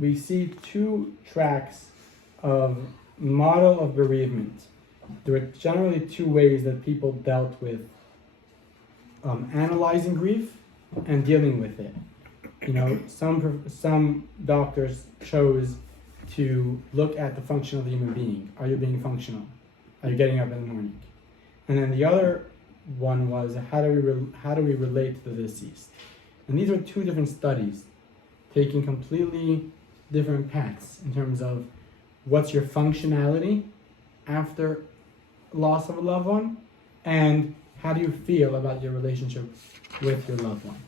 We see two tracks of model of bereavement. There were generally two ways that people dealt with analyzing grief and dealing with it. You know, some doctors chose to look at the function of the human being. Are you being functional? Are you getting up in the morning? And then the other one was how do we relate to the deceased? And these are two different studies taking completely different paths in terms of what's your functionality after loss of a loved one, and how do you feel about your relationship with your loved one.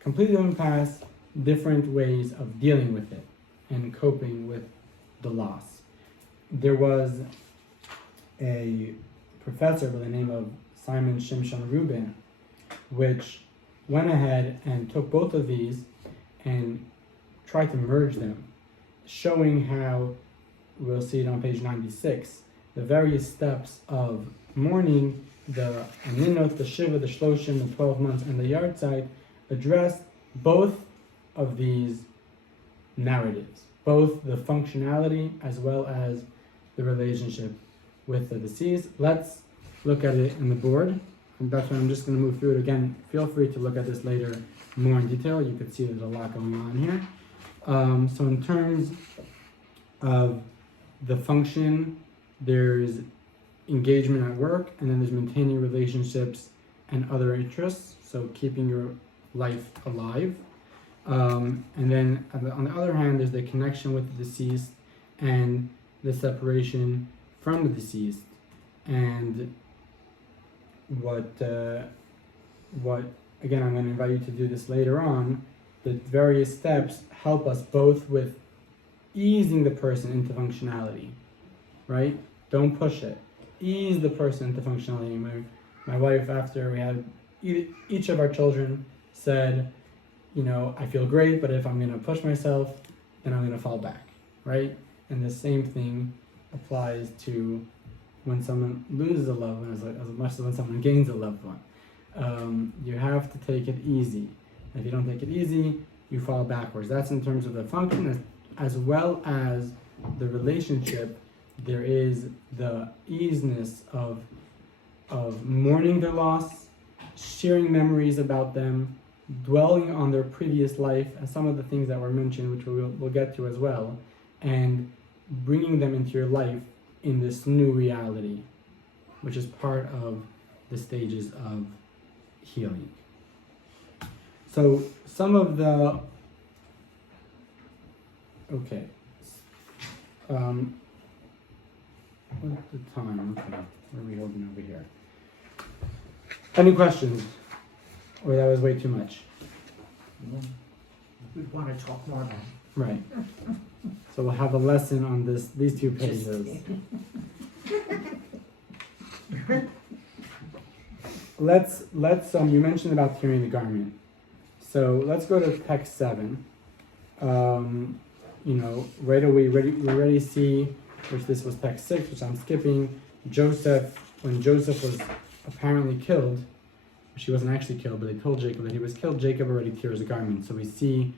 Completely different paths, different ways of dealing with it and coping with the loss. There was a professor by the name of Simon Shimshon Rubin, which went ahead and took both of these and tried to merge them, showing how, we'll see it on page 96, the various steps of mourning, the Aninot, the Shiva, the Shloshim, the 12 months, and the Yartzeit address both of these narratives, both the functionality as well as the relationship with the deceased. Let's look at it in the board, and that's why I'm just going to move through it again. Feel free to look at this later more in detail. You could see there's a lot going on here. So in terms of the function, there's engagement at work, and then there's maintaining relationships and other interests, so keeping your life alive. And then on the other hand, there's the connection with the deceased and the separation from the deceased. And what again, I'm going to invite you to do this later on. The various steps help us both with easing the person into functionality, right? Don't push it. Ease the person into functionality. My wife, after we had each of our children, said, you know, I feel great, but if I'm going to push myself, then I'm going to fall back, right? And the same thing applies to when someone loses a loved one as much as when someone gains a loved one. You have to take it easy. If you don't take it easy, you fall backwards. That's in terms of the function as well as the relationship. There is the easiness of mourning their loss, sharing memories about them, dwelling on their previous life, and some of the things that were mentioned, which we'll get to as well, and bringing them into your life in this new reality, which is part of the stages of healing. So some of the, okay, what's the time? Okay, what are we holding over here? Any questions? Or that was way too much? We'd want to talk more about it. Right. So we'll have a lesson on these two pages. Let's you mentioned about tearing the garment. So let's go to text 7. You know, right away we already see, which this was text 6, which I'm skipping, Joseph, when Joseph was apparently killed, she wasn't actually killed, but they told Jacob that he was killed, Jacob already tears a garment. So we see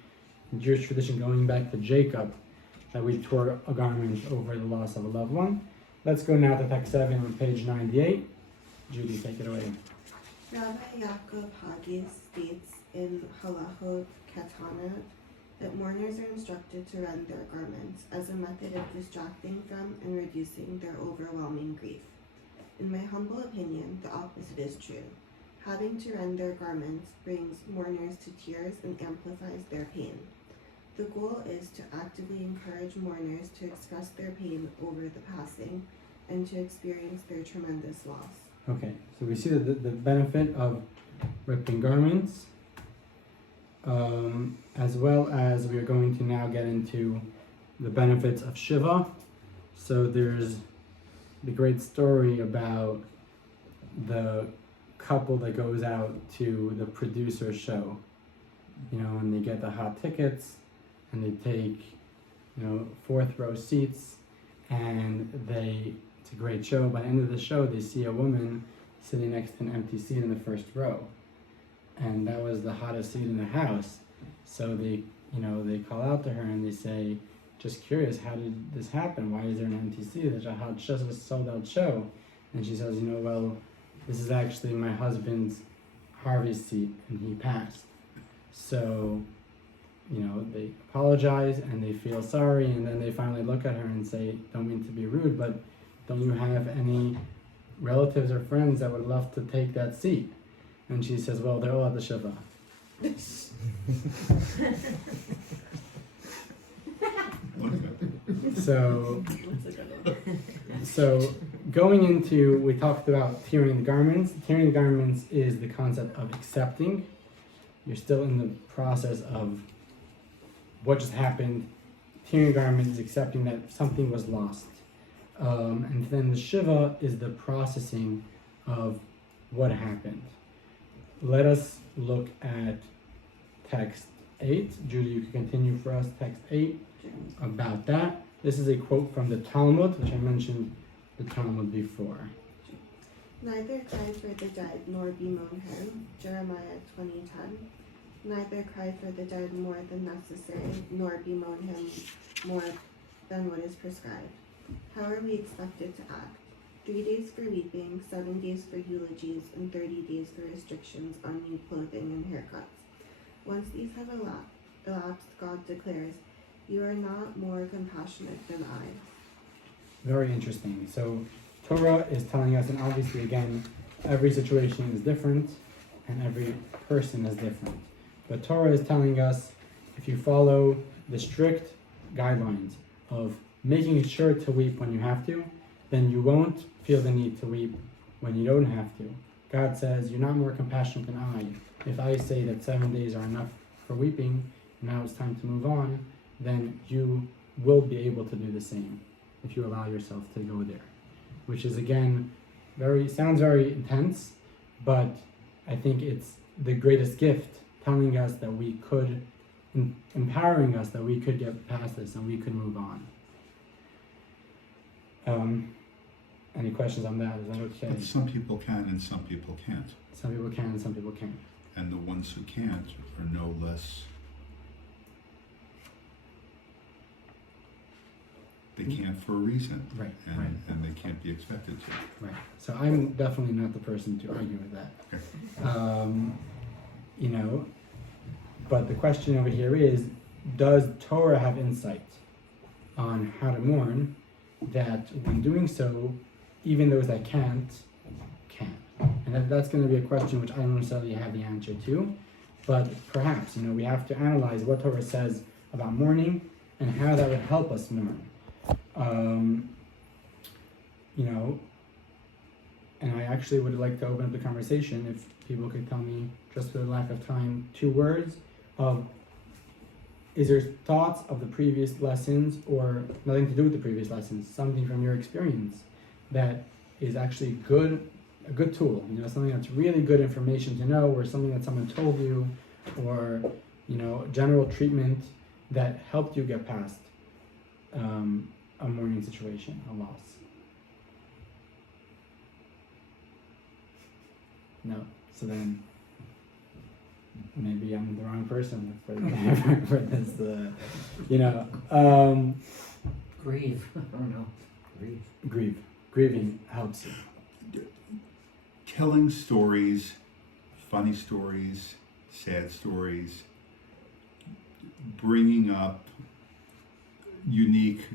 in Jewish tradition going back to Jacob that we tore a garment over the loss of a loved one. Let's go now to text 7 on page 98. Judy, take it away. Rabbi Yaakov Hagi states in Halachot Katana that mourners are instructed to rend their garments as a method of distracting from and reducing their overwhelming grief. In my humble opinion, the opposite is true. Having to rend their garments brings mourners to tears and amplifies their pain. The goal is to actively encourage mourners to express their pain over the passing and to experience their tremendous loss. Okay, so we see the benefit of ripping garments, as well as we are going to now get into the benefits of Shiva. So there's the great story about the couple that goes out to the producer's show, you know, and they get the hot tickets and they take, you know, 4th row seats, and they It's a great show. By the end of the show, they see a woman sitting next to an empty seat in the first row, and that was the hottest seat in the house. So they call out to her and they say, just curious, how did this happen? Why is there an empty seat? It's just a sold out show. And she says, well, this is actually my husband's Harvey's seat, and he passed. So, they apologize and they feel sorry, and then they finally look at her and say, don't mean to be rude, but don't you have any relatives or friends that would love to take that seat? And she says, well, they're all at the Shiva. So going into, we talked about tearing the garments. Tearing the garments is the concept of accepting. You're still in the process of what just happened. Tearing the garment is accepting that something was lost. And then the Shiva is the processing of what happened. Let us look at text 8. Judy, you can continue for us, text 8, about that. This is a quote from the Talmud, which I mentioned the Talmud before. Neither cry for the dead nor bemoan him, Jeremiah 20:10. Neither cry for the dead more than necessary, nor bemoan him more than what is prescribed. How are we expected to act? 3 days for weeping, 7 days for eulogies, and 30 days for restrictions on new clothing and haircuts. Once these have elapsed, God declares, you are not more compassionate than I. Very interesting. So Torah is telling us, and obviously again, every situation is different and every person is different. But Torah is telling us, if you follow the strict guidelines of making sure to weep when you have to, then you won't feel the need to weep when you don't have to. God says, you're not more compassionate than I. If I say that 7 days are enough for weeping, now it's time to move on, then you will be able to do the same if you allow yourself to go there. Which is, again, sounds very intense, but I think it's the greatest gift, telling us that we could, empowering us that we could get past this and we could move on. Any questions on that? Is that okay? But some people can and some people can't. Some people can and some people can't. And the ones who can't are no less. They can't for a reason. Right, and, right. And they can't be expected to. Right. So I'm definitely not the person to argue with that. Okay. But the question over here is, does Torah have insight on how to mourn, that when doing so, even those that can't, can? And that's going to be a question which I don't necessarily have the answer to, but perhaps, we have to analyze what Torah says about mourning and how that would help us mourn. And I actually would like to open up the conversation if people could tell me, just for the lack of time, 2 words of, is there thoughts of the previous lessons or nothing to do with the previous lessons, something from your experience that is actually a good tool, something that's really good information to know, or something that someone told you, or, general treatment that helped you get past a mourning situation, a loss? No. So then maybe I'm the wrong person for this. Grieve. I don't know. Grieve. Grieving helps you. Telling stories, funny stories, sad stories, bringing up unique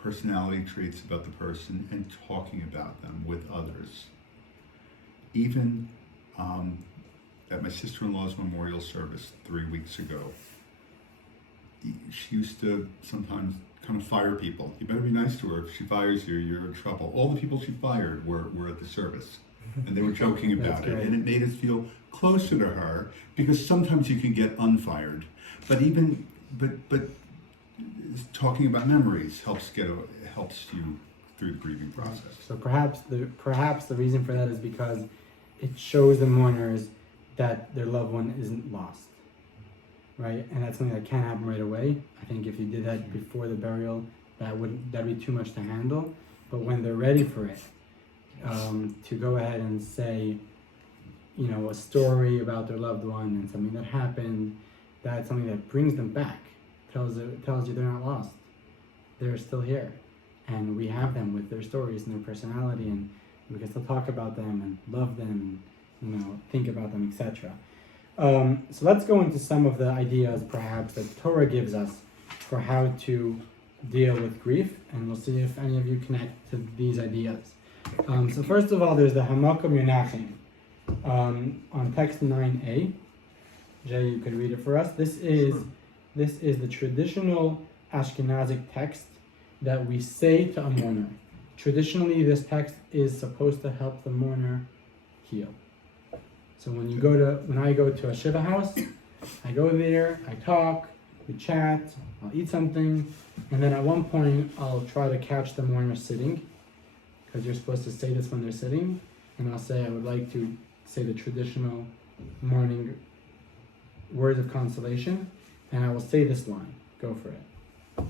personality traits about the person and talking about them with others. Even at my sister-in-law's memorial service 3 weeks ago, she used to sometimes kind of fire people. You better be nice to her. If she fires you, you're in trouble. All the people she fired were at the service, and they were joking about it. And it made us feel closer to her, because sometimes you can get unfired. But talking about memories helps you through the grieving process. So perhaps the reason for that is because it shows the mourners that their loved one isn't lost, right? And that's something that can't happen right away. I think if you did that before the burial, that'd be too much to handle. but when they're ready for it, to go ahead and say, you know, a story about their loved one and something that happened, that's something that brings them back, tells you they're not lost, they're still here, and we have them with their stories and their personality, and we can still talk about them and love them, and, you know, think about them, etc. So let's go into some of the ideas perhaps that Torah gives us for how to deal with grief, and we'll see if any of you connect to these ideas. So first of all, there's the Hamakom Menachem on text 9a. Jay, you could read it for us. This is the traditional Ashkenazic text that we say to a mourner. Traditionally, this text is supposed to help the mourner heal. So when I go to a Shiva house, I go there, I talk, we chat, I'll eat something, and then at one point I'll try to catch the mourner sitting, because you're supposed to say this when they're sitting, and I'll say I would like to say the traditional mourning words of consolation, and I will say this line. Go for it.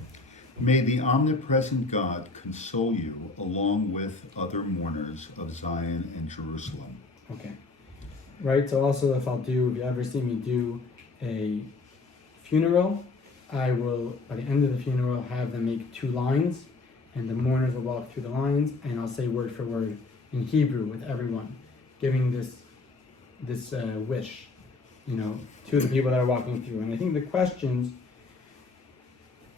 May the omnipresent God console you along with other mourners of Zion and Jerusalem. Okay. Right, so also if you ever see me do a funeral, I will, by the end of the funeral, have them make 2 lines, and the mourners will walk through the lines, and I'll say word for word in Hebrew with everyone, giving this wish, you know, to the people that are walking through. And I think the questions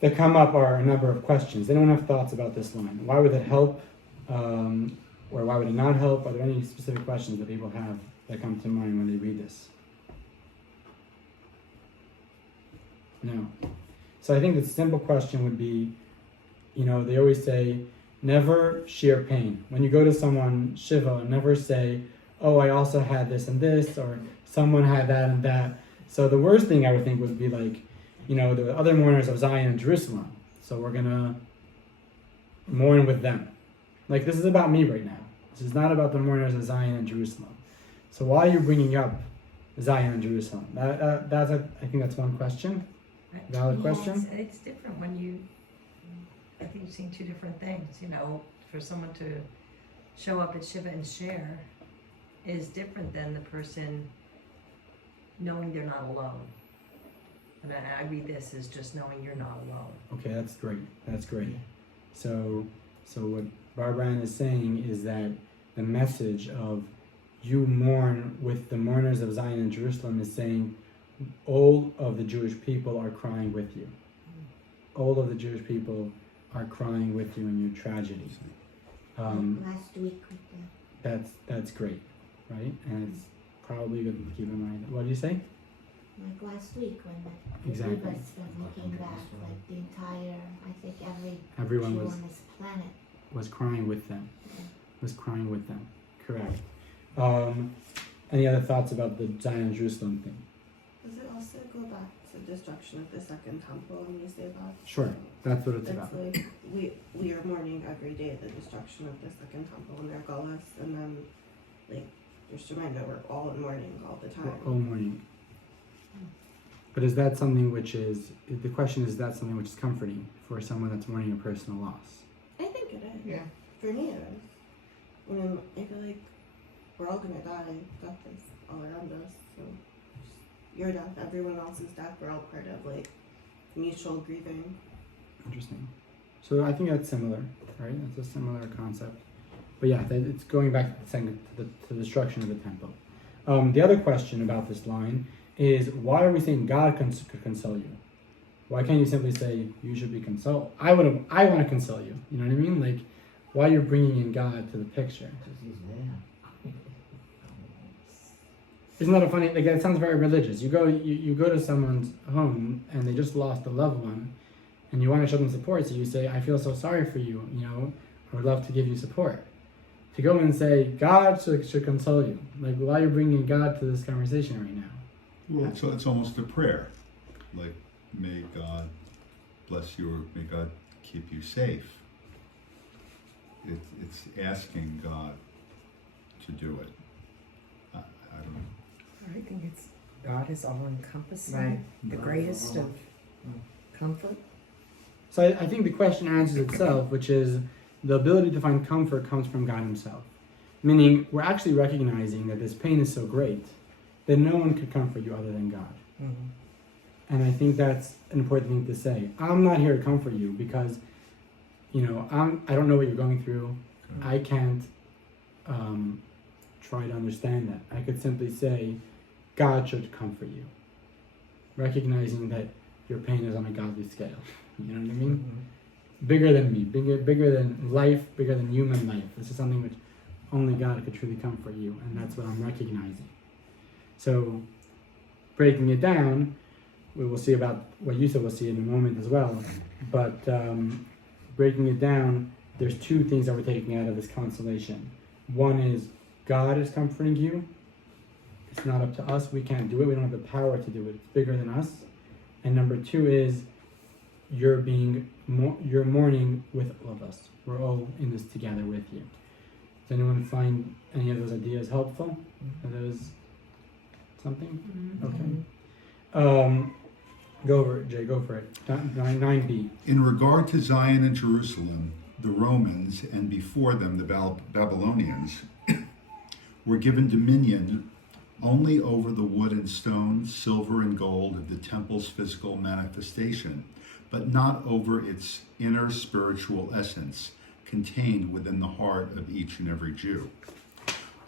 that come up are a number of questions. Anyone have thoughts about this line? Why would it help, or why would it not help? Are there any specific questions that people have that come to mind when they read this? No. So I think the simple question would be, you know, they always say, never share pain. When you go to someone Shiva, never say, oh, I also had this and this, or someone had that and that. So the worst thing I would think would be like, you know, the other mourners of Zion and Jerusalem. So we're gonna mourn with them. Like, this is about me right now. This is not about the mourners of Zion and Jerusalem. So why are you bringing up Zion and Jerusalem? I think that's one question. Valid question. It's different when I think you've seen 2 different things, you know, for someone to show up at Shiva and share is different than the person knowing they're not alone. And I read this as just knowing you're not alone. Okay, that's great. That's great. So what Barbara Ann is saying is that the message of you mourn with the mourners of Zion and Jerusalem is saying all of the Jewish people are crying with you. All of the Jewish people are crying with you in your tragedy. Last week with the, That's great, right? And it's probably good to keep in mind. What do you say? like last week when the Exactly. Divas when he came back, like the entire, I think Everyone Jew was on this planet. was crying with them. Was crying with them. Correct. Any other thoughts about the Zion Jerusalem thing? Does it also go back to destruction of the second temple when you say that? Sure, that's what it's It's about. like we are mourning every day the destruction of the second temple in their Gullus, and then like just reminder we're all in mourning all the time. All morning. But is that something which is, the question is that something which is comforting for someone that's mourning a personal loss? I think it is. Yeah. For me it is. When I feel like we're all gonna die. Death is all around us. So just your death, everyone else's death, we're all part of like mutual grieving. Interesting. So I think that's similar, right? That's a similar concept. But yeah, it's going back to the destruction of the temple. The other question about this line is, why are we saying God could console you? Why can't you simply say you should be consoled? I want to console you. You know what I mean? Like, why you're bringing in God to the picture? Isn't that a funny? Like, that sounds very religious. You go to someone's home and they just lost a loved one, and you want to show them support. So you say, I feel so sorry for you. You know, I would love to give you support. To go and say God should console you. Like, why are you bringing God to this conversation right now? Well, so it's almost a prayer. Like, may God bless you, or may God keep you safe. It's asking God to do it. I don't know. I think it's God is all encompassing, Right. the greatest of comfort. So I think the question answers itself, which is the ability to find comfort comes from God himself. Meaning, we're actually recognizing that this pain is so great that no one could comfort you other than God. Mhm. And I think that's an important thing to say. I'm not here to comfort you because, I don't know what you're going through. I can't try to understand that. I could simply say, God should comfort you. Recognizing that your pain is on a godly scale. You know what I mean? Mhm. Bigger than me, bigger than life, bigger than human life. This is something which only God could truly comfort you, and that's what I'm recognizing. So, breaking it down, we will see about what you said, we'll see in a moment as well. But breaking it down, there's two things that we're taking out of this consolation. One is God is comforting you. It's not up to us. We can't do it. We don't have the power to do it. It's bigger than us. And number two is you're mourning with all of us. We're all in this together with you. Does anyone find any of those ideas helpful? Are those something? Okay. Go over it, Jay. Go for it. 9b. In regard to Zion and Jerusalem, the Romans, and before them the Babylonians, were given dominion only over the wood and stone, silver and gold of the temple's physical manifestation, but not over its inner spiritual essence contained within the heart of each and every Jew.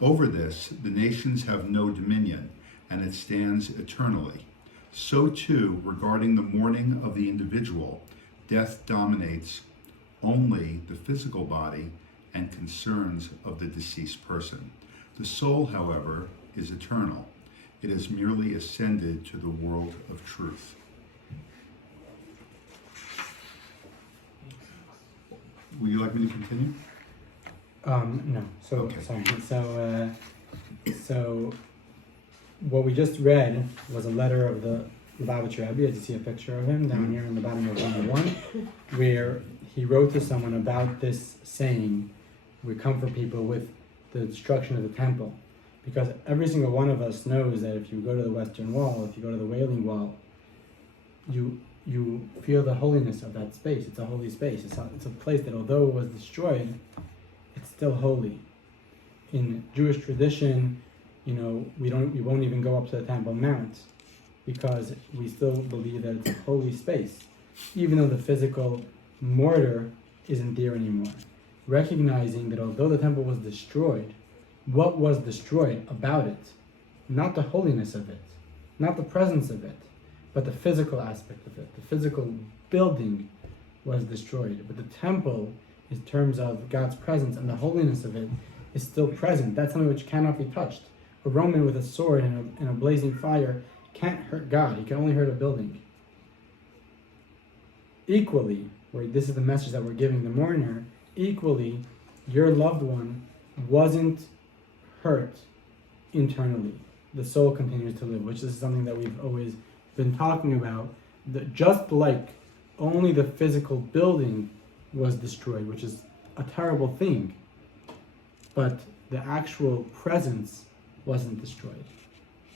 Over this, the nations have no dominion, and it stands eternally. So too, regarding the mourning of the individual, death dominates only the physical body and concerns of the deceased person. The soul, however, is eternal. It has merely ascended to the world of truth. Would you like me to continue? No. So, Okay. sorry. So what we just read was a letter of the Lubavitcher Rebbe, as you see a picture of him down here in the bottom of 101, where he wrote to someone about this saying, we comfort people with the destruction of the temple. Because every single one of us knows that if you go to the Western Wall, if you go to the Wailing Wall, you feel the holiness of that space. It's a holy space. It's a place that, although it was destroyed, it's still holy. In Jewish tradition, we won't even go up to the Temple Mount because we still believe that it's a holy space, even though the physical mortar isn't there anymore. Recognizing that although the temple was destroyed, what was destroyed about it? Not the holiness of it, not the presence of it, but the physical aspect of it. The physical building was destroyed, but the temple, in terms of God's presence and the holiness of it, is still present. That's something which cannot be touched. A Roman with a sword and a blazing fire can't hurt God. He can only hurt a building. Equally, where this is the message that we're giving the mourner, equally, your loved one wasn't hurt internally. The soul continues to live, which is something that we've always been talking about. That just like only the physical building was destroyed, which is a terrible thing, but the actual presence wasn't destroyed.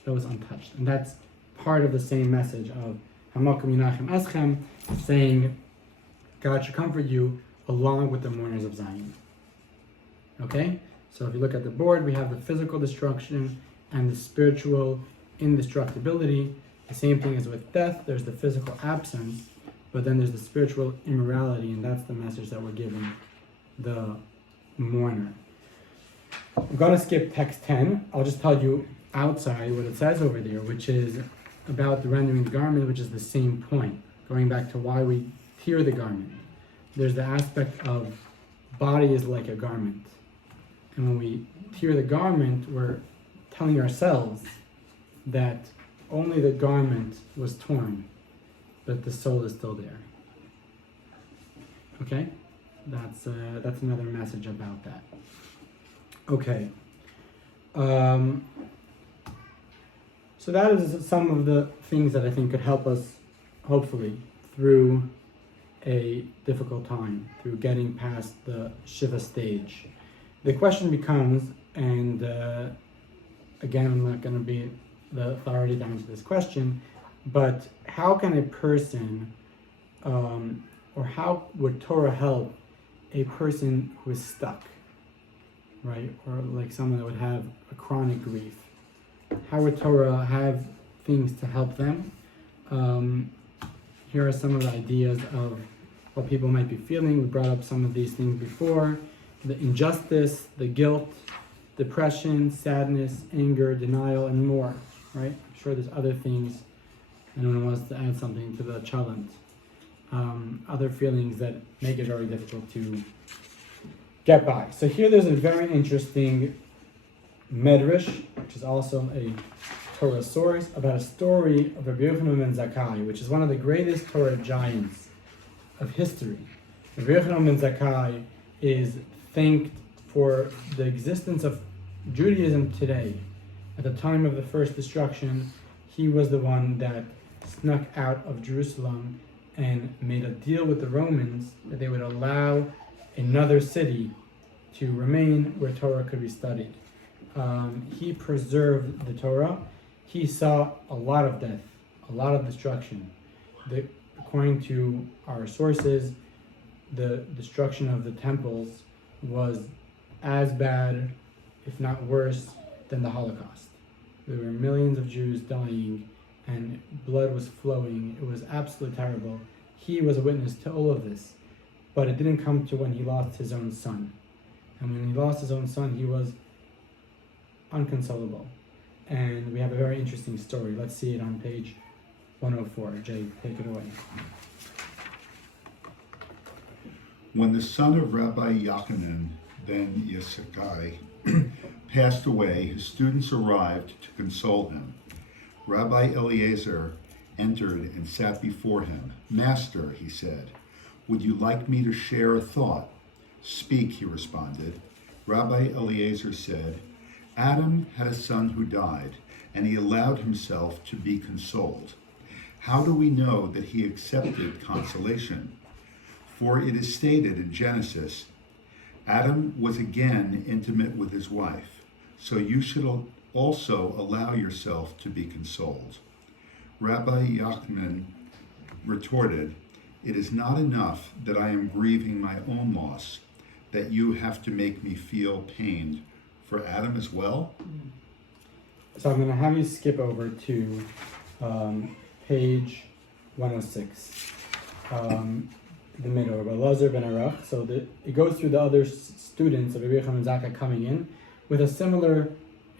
That was untouched. And that's part of the same message of Hamakom Yinachem Eschem, saying God should comfort you along with the mourners of Zion. Okay? So if you look at the board, we have the physical destruction and the spiritual indestructibility. The same thing as with death, there's the physical absence, but then there's the spiritual immorality, and that's the message that we're giving the mourner. I'm going to skip text 10. I'll just tell you outside what it says over there, which is about the rendering the garment, which is the same point. Going back to why we tear the garment. There's the aspect of body is like a garment. And when we tear the garment, we're telling ourselves that only the garment was torn, but the soul is still there. Okay? That's another message about that. Okay. So that is some of the things that I think could help us, hopefully, through a difficult time, through getting past the Shiva stage. The question becomes, and again, I'm not going to be the authority to answer this question, but how can a person, or how would Torah help a person who is stuck, right? Or like someone that would have a chronic grief. How would Torah have things to help them? Here are some of the ideas of what people might be feeling. We brought up some of these things before. The injustice, the guilt, depression, sadness, anger, denial, and more, right? I'm sure there's other things. Anyone wants to add something to the challenge? Other feelings that make it very difficult to get by. So here there's a very interesting medrash, which is also a Torah source, about a story of Rabbi Yochanan ben Zakkai, which is one of the greatest Torah giants of history. Rabbi Yochanan ben Zakkai is thanked for the existence of Judaism today. At the time of the first destruction, he was the one that snuck out of Jerusalem and made a deal with the Romans that they would allow another city to remain where Torah could be studied. He preserved the Torah. He saw a lot of death, a lot of destruction. According to our sources, the destruction of the temples was as bad, if not worse, than the Holocaust. There were millions of Jews dying and blood was flowing. It was absolutely terrible. He was a witness to all of this, but it didn't come to when he lost his own son. And when he lost his own son, he was unconsolable. And we have a very interesting story. Let's see it on page 104. Jay, take it away. When the son of Rabbi Yochanan ben Zakkai passed away, his students arrived to console him. Rabbi Eliezer entered and sat before him. "Master," he said, "would you like me to share a thought?" "Speak," he responded. Rabbi Eliezer said, "Adam had a son who died, and he allowed himself to be consoled. How do we know that he accepted consolation? For it is stated in Genesis, Adam was again intimate with his wife, so you should also allow yourself to be consoled." Rabbi Yochanan retorted, "It is not enough that I am grieving my own loss, that you have to make me feel pained for Adam as well?" So I'm going to have you skip over to page 106, the middle, Rabbi Elazar ben Arach. So it goes through the other students of Rabbi Yochanan ben Zakkai coming in with a similar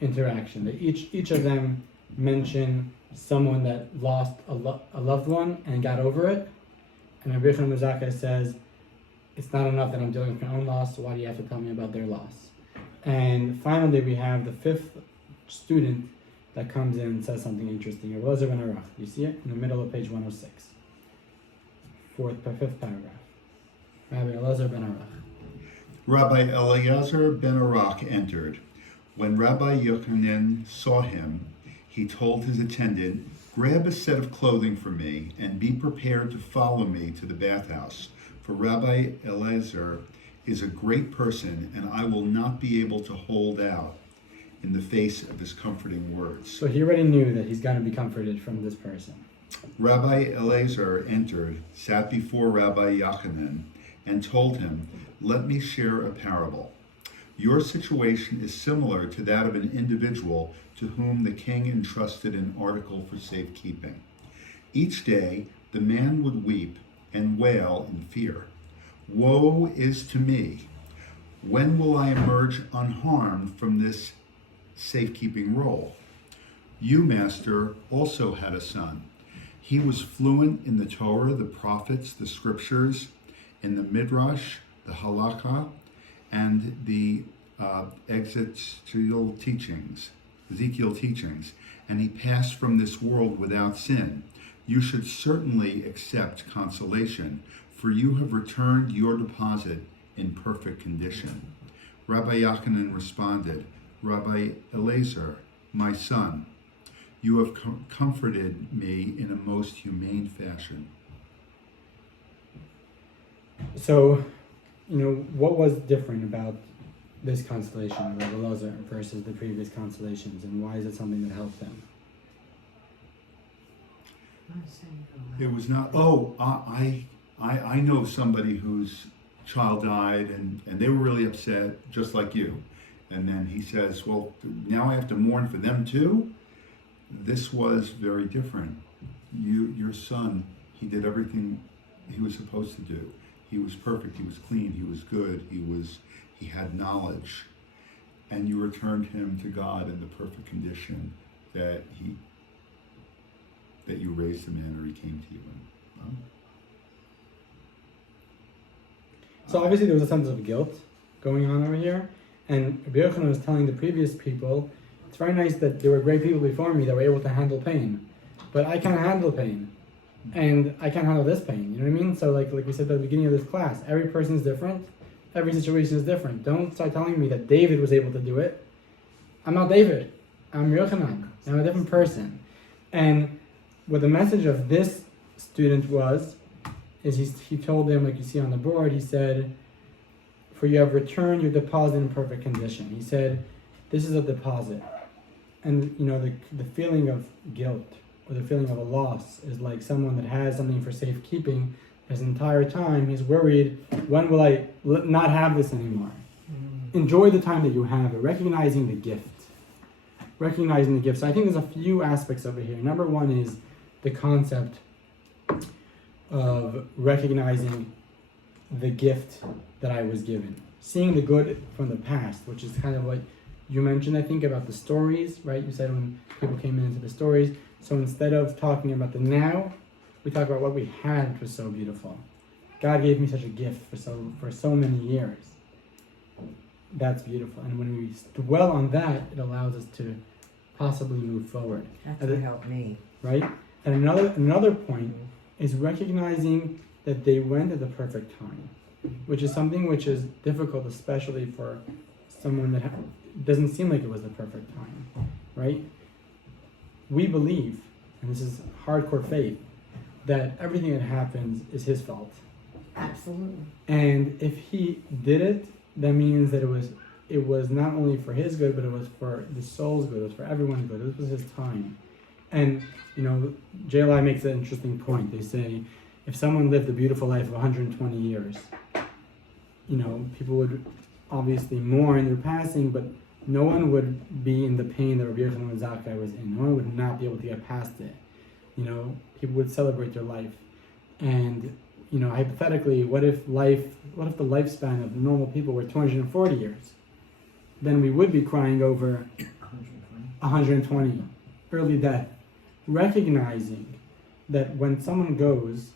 interaction. That each of them mention someone that lost a loved one and got over it. And Rabbi Yochanan ben Zakkai says, it's not enough that I'm dealing with my own loss, so why do you have to tell me about their loss? And finally, we have the fifth student that comes in and says something interesting. Rabbi Elazar ben Arach. You see it in the middle of page 106. Fifth paragraph. Rabbi Elazar ben Arach. Rabbi Eliezer ben Arach entered. When Rabbi Yochanan saw him, he told his attendant, "Grab a set of clothing for me and be prepared to follow me to the bathhouse. For Rabbi Eliezer is a great person, and I will not be able to hold out in the face of his comforting words." So he already knew that he's going to be comforted from this person. Rabbi Eliezer entered, sat before Rabbi Yochanan, and told him, "Let me share a parable. Your situation is similar to that of an individual to whom the king entrusted an article for safekeeping. Each day, the man would weep and wail in fear. 'Woe is to me! When will I emerge unharmed from this safekeeping role?' You, master, also had a son. He was fluent in the Torah, the prophets, the scriptures, in the Midrash, the Halakha, and the Ezekiel teachings, and he passed from this world without sin. You should certainly accept consolation, for you have returned your deposit in perfect condition." Rabbi Yochanan responded, "Rabbi Eliezer, my son, you have comforted me in a most humane fashion." So, what was different about this constellation of Rabbi Elazar versus the previous constellations, and why is it something that helped them? It was not, I know somebody who's child died, and they were really upset, just like you. And then he says, well, now I have to mourn for them too? This was very different. Your son, he did everything he was supposed to do. He was perfect, he was clean, he was good, he had knowledge. And you returned him to God in the perfect condition that you raised him in, or he came to you in. So obviously there was a sense of guilt going on over here, and Rabbi Yochanan was telling the previous people, it's very nice that there were great people before me that were able to handle pain, but I can't handle pain, and I can't handle this pain, you know what I mean? So like we said at the beginning of this class, every person is different, every situation is different. Don't start telling me that David was able to do it. I'm not David, I'm Yochanan, I'm a different person. And what the message of this student was, is he told them, like you see on the board, he said, for you have returned your deposit in perfect condition. He said, this is a deposit. And you know, the feeling of guilt or the feeling of a loss is like someone that has something for safekeeping his entire time. He's worried, when will I not have this anymore? Enjoy the time that you have it, recognizing the gift. Recognizing the gift. So I think there's a few aspects over here. Number one is the concept of recognizing the gift that I was given. Seeing the good from the past, which is kind of what you mentioned, I think, about the stories, right? You said when people came into the stories. So instead of talking about the now, we talk about what we had, which was so beautiful. God gave me such a gift for so many years. That's beautiful. And when we dwell on that, it allows us to possibly move forward. That's what helped me. Right? And another point is recognizing that they went at the perfect time, which is something which is difficult, especially for someone that doesn't seem like it was the perfect time, right? We believe, and this is hardcore faith, that everything that happens is his fault. Absolutely. And if he did it, that means that it was not only for his good, but it was for the soul's good, it was for everyone's good. This was his time. And, you know, JLI makes an interesting point. They say, if someone lived a beautiful life of 120 years, you know, people would obviously mourn their passing, but no one would be in the pain that Rabbi Yochanan ben Zakkai was in. No one would not be able to get past it. You know, people would celebrate their life. And, you know, hypothetically, what if the lifespan of normal people were 240 years? Then we would be crying over 120, early death. Recognizing that when someone goes,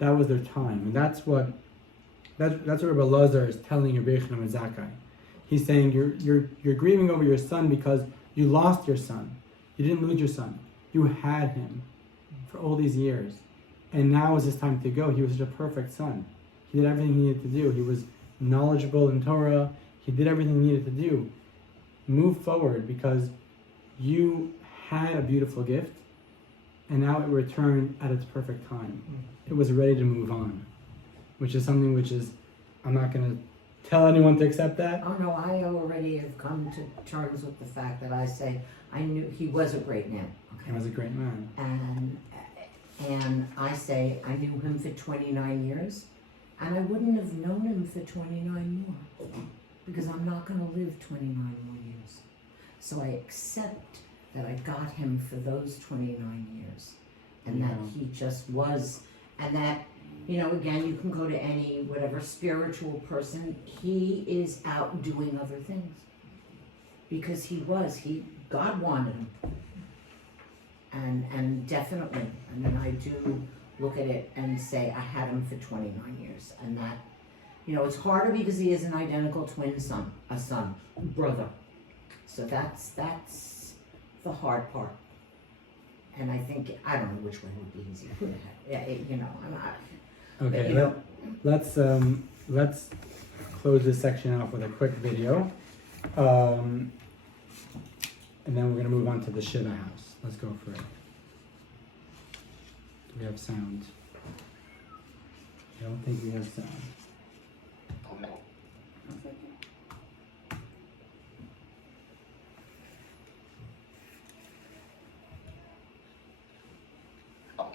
that was their time. And that's what Rabbi Lazar is telling Rabbi Yochanan ben Zakkai. He's saying you're grieving over your son because you lost your son. You didn't lose your son. You had him for all these years. And now is his time to go. He was such a perfect son. He did everything he needed to do. He was knowledgeable in Torah. He did everything he needed to do. Move forward, because you had a beautiful gift, and now it returned at its perfect time. It was ready to move on, which is something which is, I'm not going to tell anyone to accept that. Oh no, I already have come to terms with the fact that I say I knew he was a great man. He was a great man. And I say I knew him for 29 years, and I wouldn't have known him for 29 more, because I'm not going to live 29 more years. So I accept that I got him for those 29 years, and that he just was, and that, you know, again, you can go to any whatever spiritual person, he is out doing other things, because God wanted him. And definitely, I mean, I do look at it and say I had him for 29 years, and that, you know, it's harder because he is an identical twin son, brother. So that's the hard part. And I think, I don't know which one would be easier. Yeah, you know, I'm not. Okay, You know. let's close this section off with a quick video, and then we're gonna move on to the Shiva house. Let's go for it. Do we have sound? I don't think we have sound.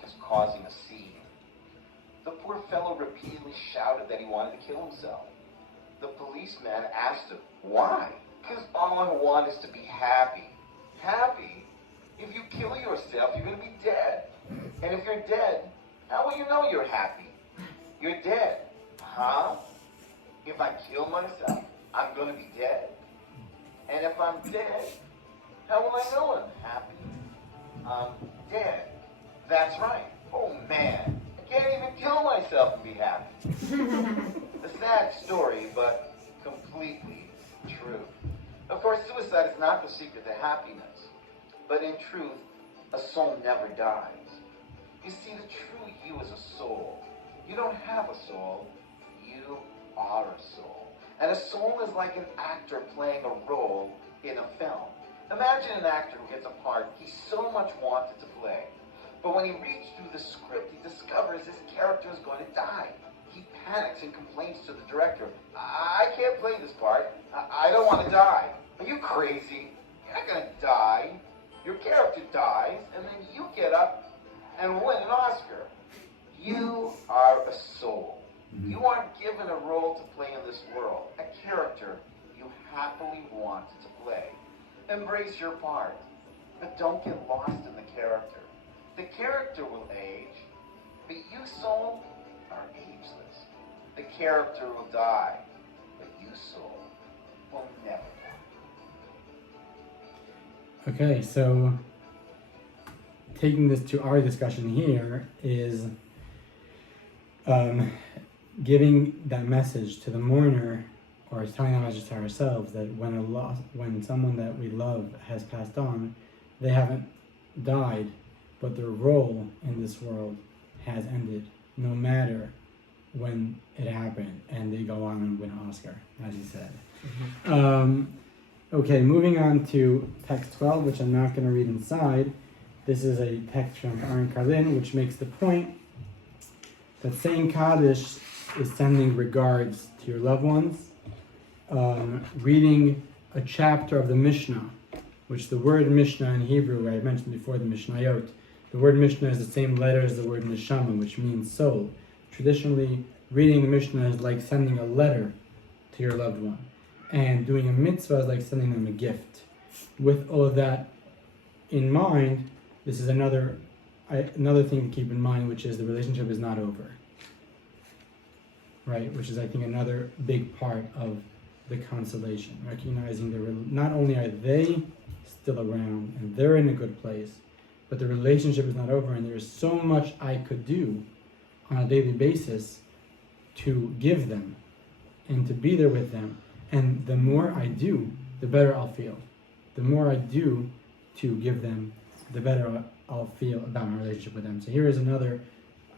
Is causing a seed The poor fellow repeatedly shouted that he wanted to kill himself. The policeman asked him, why? Because all I want is to be happy. Happy? If you kill yourself, you're going to be dead. And if you're dead, how will you know you're happy? You're dead. Huh? If I kill myself, I'm going to be dead. And if I'm dead, how will I know I'm happy? I'm dead. That's right. Oh man, I can't even kill myself and be happy. A sad story, but completely true. Of course, suicide is not the secret to happiness. But in truth, a soul never dies. You see, the true you is a soul. You don't have a soul. You are a soul. And a soul is like an actor playing a role in a film. Imagine an actor who gets a part he so much wanted to play. But when he reads through the script, he discovers his character is going to die. He panics and complains to the director, I can't play this part. I don't want to die. Are you crazy? You're not going to die. Your character dies, and then you get up and win an Oscar. You are a soul. You aren't given a role to play in this world, a character you happily wanted to play. Embrace your part, but don't get lost in the character. The character will age, but you, soul, are ageless. The character will die, but you, soul, will never die. Okay, so taking this to our discussion here is giving that message to the mourner, or telling that message to ourselves, that when someone that we love has passed on, they haven't died, but their role in this world has ended, no matter when it happened, and they go on and win an Oscar, as you said. Okay, moving on to text 12, which I'm not going to read inside. This is a text from Aaron Carlin, which makes the point that saying Kaddish is sending regards to your loved ones. Reading a chapter of the Mishnah, which the word Mishnah in Hebrew, I mentioned before the Mishnayot, the word Mishnah is the same letter as the word Neshama, which means soul. Traditionally, reading the Mishnah is like sending a letter to your loved one. And doing a mitzvah is like sending them a gift. With all of that in mind, this is another thing to keep in mind, which is the relationship is not over. Right? Which is, I think, another big part of the consolation. Recognizing that not only are they still around and they're in a good place, but the relationship is not over, and there's so much I could do on a daily basis to give them and to be there with them. And the more I do, the better I'll feel. The more I do to give them, the better I'll feel about my relationship with them. So here is another,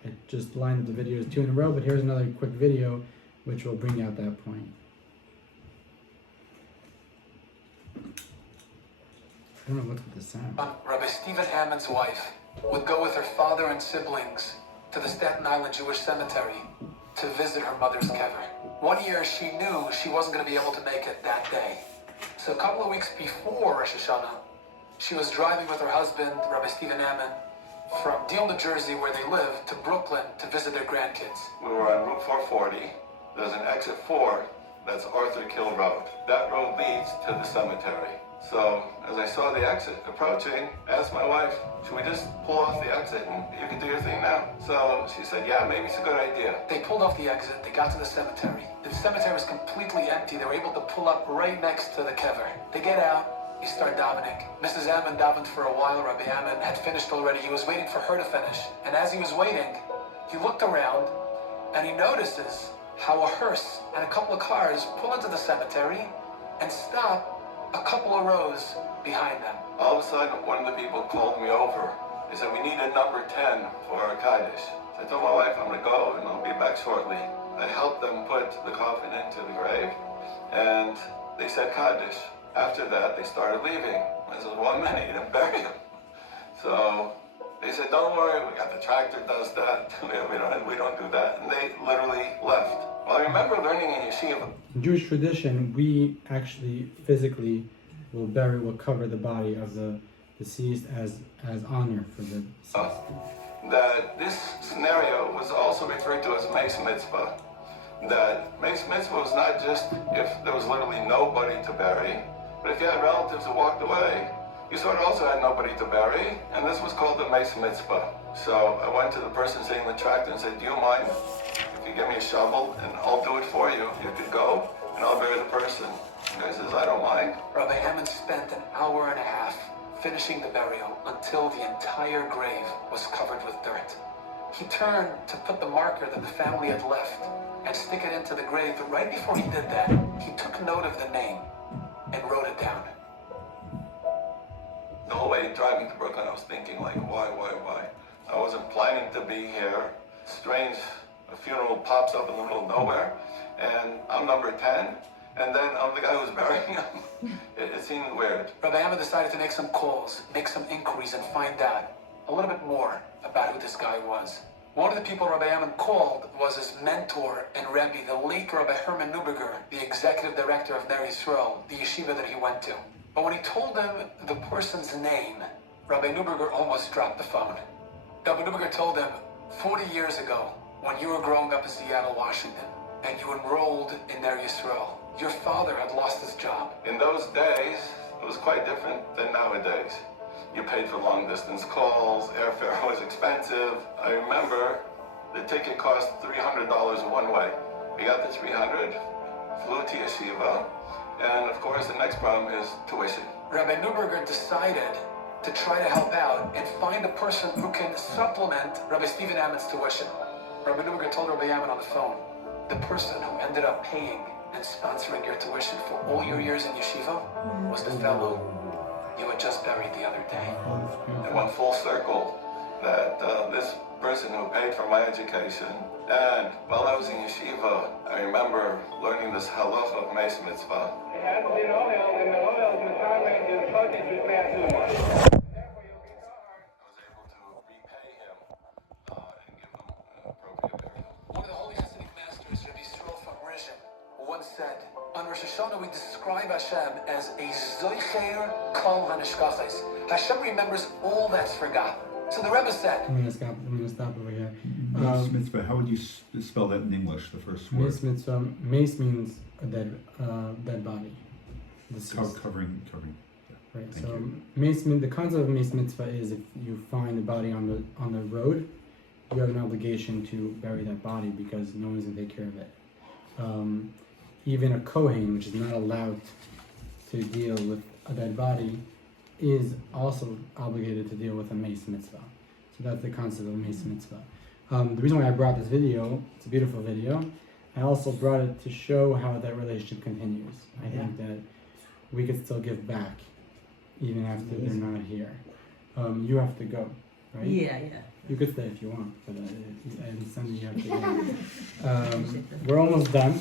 I just lined up the videos 2 in a row, but here's another quick video which will bring out that point. I don't know what's with the sound. Rabbi Stephen Hammond's wife would go with her father and siblings to the Staten Island Jewish Cemetery to visit her mother's kever. One year she knew she wasn't going to be able to make it that day. So a couple of weeks before Rosh Hashanah, she was driving with her husband, Rabbi Stephen Hammond, from Deal, New Jersey, where they live, to Brooklyn to visit their grandkids. We were on Route 440. There's an exit 4, that's Arthur Kill Road. That road leads to the cemetery. So, as I saw the exit approaching, I asked my wife, should we just pull off the exit and you can do your thing now? So she said, yeah, maybe it's a good idea. They pulled off the exit, they got to the cemetery. The cemetery was completely empty. They were able to pull up right next to the kever. They get out, you start davening. Mrs. Ammon davened for a while. Rabbi Ammon had finished already. He was waiting for her to finish. And as he was waiting, he looked around and he notices how a hearse and a couple of cars pull into the cemetery and stop a couple of rows behind them. All of a sudden, one of the people called me over. They said, we need a number 10 for our Kaddish. So I told my wife, I'm going to go and I'll be back shortly. I helped them put the coffin into the grave, and they said Kaddish. After that, they started leaving. I said, well, I'm going to need them, bury them. So they said, don't worry, we got the tractor does that. we don't do that. And they literally left. Well, I remember learning in yeshiva. In Jewish tradition, we actually physically will cover the body of the deceased as honor for the deceased. that this scenario was also referred to as Mace Mitzvah. That Mace Mitzvah was not just if there was literally nobody to bury, but if you had relatives who walked away, you sort of also had nobody to bury, and this was called the Mace Mitzvah. So I went to the person sitting in the tractor and said, do you mind if you give me a shovel and I'll do it for you? You could go and I'll bury the person. The guy says, I don't mind. Rabbi Hammond spent an hour and a half finishing the burial until the entire grave was covered with dirt. He turned to put the marker that the family had left and stick it into the grave, but right before he did that, he took note of the name and wrote it down. The whole way driving to Brooklyn, I was thinking like, why? I wasn't planning to be here. Strange, a funeral pops up in the middle of nowhere, and I'm number 10, and then I'm the guy who's burying him. It seemed weird. Rabbi Hammond decided to make some calls, make some inquiries, and find out a little bit more about who this guy was. One of the people Rabbi Hammond called was his mentor and Rebbe, the late Rabbi Herman Neuberger, the executive director of Ner Yisrael, the yeshiva that he went to. But when he told him the person's name, Rabbi Neuberger almost dropped the phone. Rabbi Neuberger told him, 40 years ago, when you were growing up in Seattle, Washington, and you enrolled in Ner Yisrael, your father had lost his job. In those days, it was quite different than nowadays. You paid for long distance calls, airfare was expensive. I remember the ticket cost $300 one way. We got the 300, flew to yeshiva, and of course the next problem is tuition. Rabbi Neuberger decided to try to help out and find a person who can supplement Rabbi Stephen Ammon's tuition. Rabbi Neuberger told Rabbi Ammon on the phone, the person who ended up paying and sponsoring your tuition for all your years in yeshiva was the fellow you had just buried the other day. It went full circle that this person who paid for my education, and while I was in yeshiva, I remember learning this halacha of Mace Mitzvah. It has been oil, and the oil is determined in footage with baptism. I was able to repay him and give him an appropriate burial. One of the holy Hasidic masters, Rabbi Yisrael from Rizhin, once said, on Rosh Hashanah we describe Hashem as a Zoicher Kol HaNishkachos. Hashem remembers all that's forgotten. So the Rebbe said, I'm gonna stop over here. Mace Mitzvah, how would you spell that in English, the first word? Mace mitzvah. Mace means a dead body. Covering. Right. Thank So you. the concept of mace mitzvah is if you find a body on the road, you have an obligation to bury that body because no one's gonna take care of it. Even a Kohen, which is not allowed to deal with a dead body, is also obligated to deal with a mace mitzvah. So that's the concept of mace mitzvah. The reason why I brought this video, it's a beautiful video. I also brought it to show how that relationship continues. I think that we could still give back even after they're not here. You have to go, right? Yeah. You could stay if you want, but I understand you have to go. We're almost done.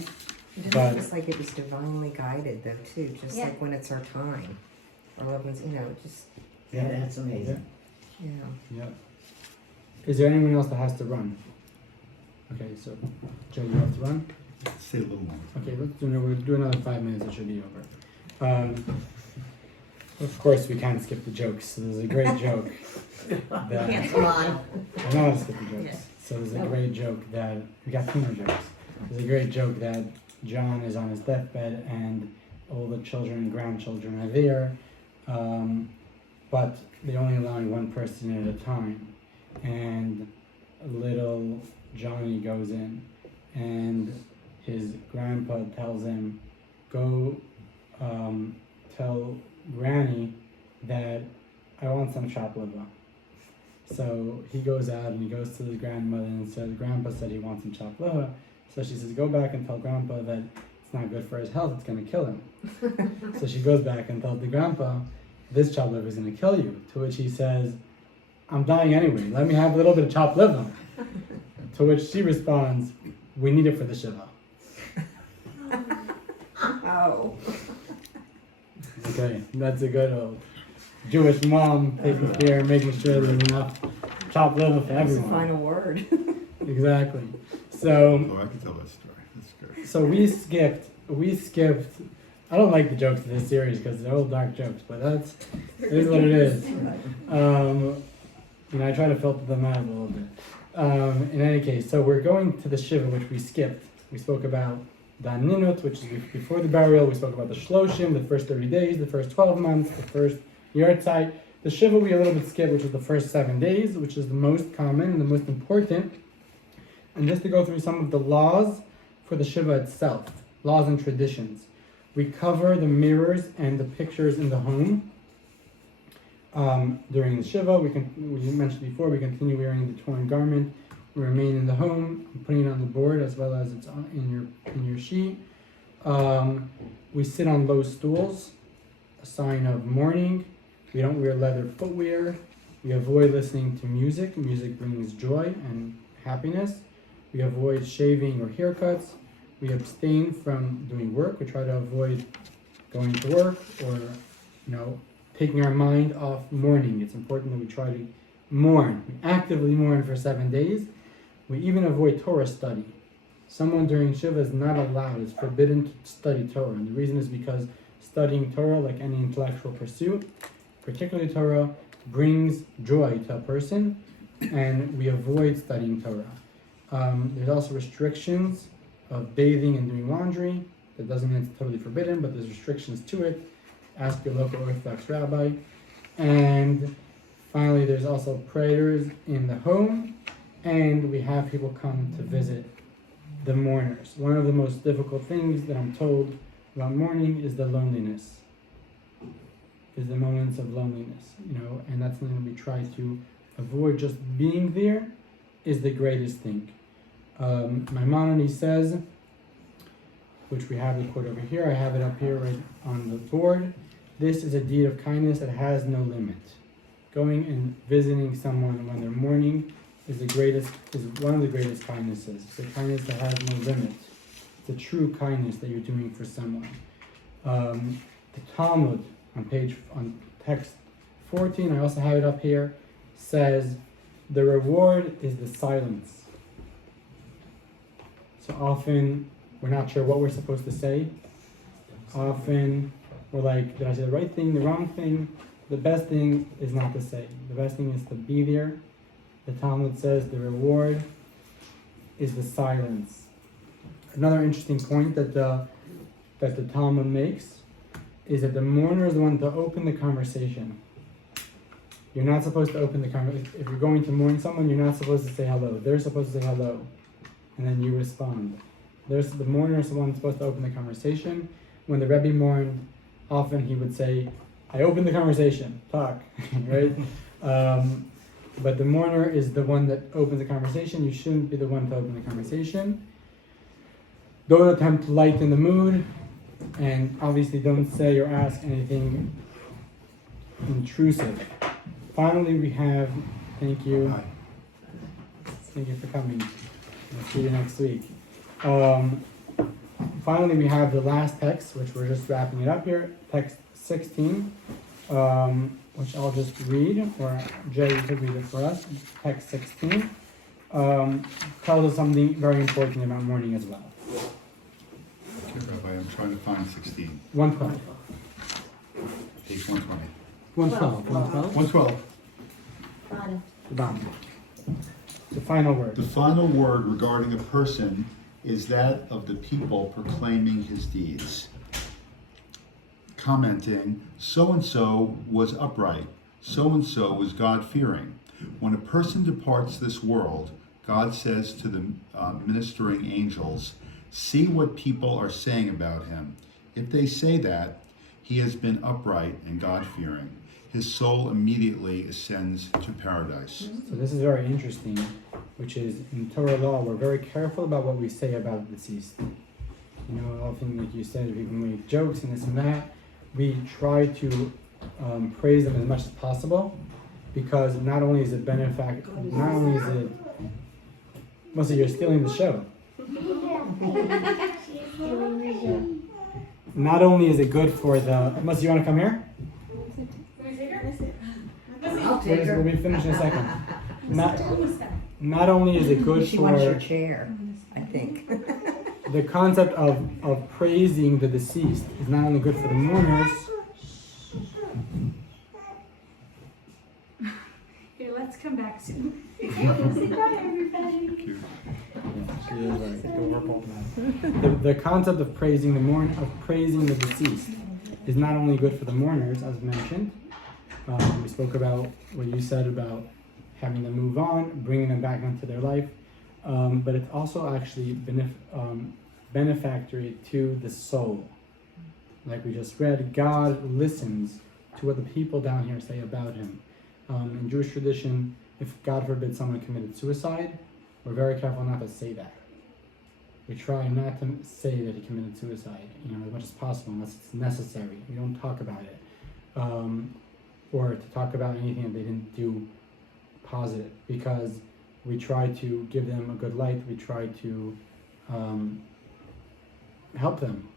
It But- feels like it was divinely guided though too, just Yeah. like when it's our time. Our loved ones, just, Yeah, that's amazing. yeah. Yeah. Is there anyone else that has to run? Okay, so Joe, you have to run? Say a little more. Okay, we'll do another 5 minutes, it should be over. Of course we can't skip the jokes, so there's a great joke that Can't come on. I know how to skip the jokes. Yeah. So there's a great joke that we got 2 more jokes. There's a great joke that John is on his deathbed and all the children and grandchildren are there, but they're only allowing one person at a time. And little Johnny goes in, and his grandpa tells him, "Go tell Granny that I want some chopped liver." So he goes out and he goes to his grandmother and says, "Grandpa said he wants some chopped liver." So she says, "Go back and tell Grandpa that it's not good for his health, it's going to kill him." So she goes back and tells the grandpa, "This chopped liver is going to kill you." To which he says, "I'm dying anyway, let me have a little bit of chopped liver." To which she responds, "We need it for the shiva." Oh. Okay, that's a good old Jewish mom taking care, making sure there's enough chopped liver for That's the everyone. final word. Exactly. So Oh, I can tell that story. That's good. So we skipped. I don't like the jokes of this series because they're all dark jokes, but it is what it is. I try to filter them out a little bit. In any case, so we're going to the Shiva, which we skipped. We spoke about the Ninut, which is before the burial. We spoke about the Shloshim, the first 30 days, the first 12 months, the first Yartzeit. The Shiva we a little bit skipped, which is the first 7 days, which is the most common and the most important. And just to go through some of the laws for the Shiva itself, laws and traditions. We cover the mirrors and the pictures in the home. During the Shiva, we mentioned before, we continue wearing the torn garment. We remain in the home, putting it on the board as well as it's in your sheet. We sit on low stools, a sign of mourning. We don't wear leather footwear. We avoid listening to music. Music brings joy and happiness. We avoid shaving or haircuts. We abstain from doing work. We try to avoid going to work or, taking our mind off mourning. It's important that we try to mourn. We actively mourn for 7 days. We even avoid Torah study. Someone during Shiva is not allowed, it's forbidden to study Torah. And the reason is because studying Torah, like any intellectual pursuit, particularly Torah, brings joy to a person, and we avoid studying Torah. There's also restrictions of bathing and doing laundry. That doesn't mean it's totally forbidden, but there's restrictions to it. Ask your local Orthodox rabbi. And finally, there's also prayers in the home, and we have people come to visit the mourners. One of the most difficult things that I'm told about mourning is the loneliness, is the moments of loneliness, and that's something that we try to avoid. Just being there is the greatest thing. Maimonides says, which we have the quote over here, I have it up here right on the board, this is a deed of kindness that has no limit. Going and visiting someone when they're mourning is one of the greatest kindnesses. It's a kindness that has no limit. It's a true kindness that you're doing for someone. The Talmud on text 14, I also have it up here, says the reward is the silence. So often we're not sure what we're supposed to say. Often we're like, did I say the right thing, the wrong thing? The best thing is not to say. The best thing is to be there. The Talmud says the reward is the silence. Another interesting point that the Talmud makes is that the mourner is the one to open the conversation. You're not supposed to open the conversation. If you're going to mourn someone, you're not supposed to say hello. They're supposed to say hello, and then you respond. The mourner is the one supposed to open the conversation. When the Rebbe mourned, often he would say, I opened the conversation, talk, right? But the mourner is the one that opens the conversation. You shouldn't be the one to open the conversation. Don't attempt to lighten the mood, and obviously don't say or ask anything intrusive. Finally, we have, thank you for coming. I'll see you next week. Finally, we have the last text, which we're just wrapping it up here, text 16, which I'll just read, or Jay could read it for us. Text 16 tells us something very important about mourning as well. Okay, Rabbi, I'm trying to find 16. 112. Page 120. 112. 112. 112. Bottom. The bottom. The final word. The final word regarding a person is that of the people proclaiming his deeds. Commenting, so-and-so was upright, so-and-so was God-fearing. When a person departs this world, God says to the ministering angels, see what people are saying about him. If they say that, he has been upright and God-fearing. His soul immediately ascends to paradise. So this is very interesting, which is in Torah law, we're very careful about what we say about the deceased. Often, like you said, people make jokes and this and that. We try to praise them as much as possible, because not only is it mostly you're stealing the show. Not only is it good for Melissa, you want to come here? I'll take her. We'll be finished in a second. Not only is it good She for wants your chair, I think. the concept of praising the deceased is not only good for the mourners. Here, let's come back bye, everybody. Thank you. She is right. The concept of praising the deceased is not only good for the mourners, as mentioned. We spoke about what you said about having them move on, bringing them back into their life, but it's also actually benefactory to the soul. Like we just read, God listens to what the people down here say about him. In Jewish tradition, if God forbid someone committed suicide, we're very careful not to say that. We try not to say that he committed suicide, as much as possible, unless it's necessary. We don't talk about it. Or to talk about anything that they didn't do positive, because we try to give them a good light. We try to help them,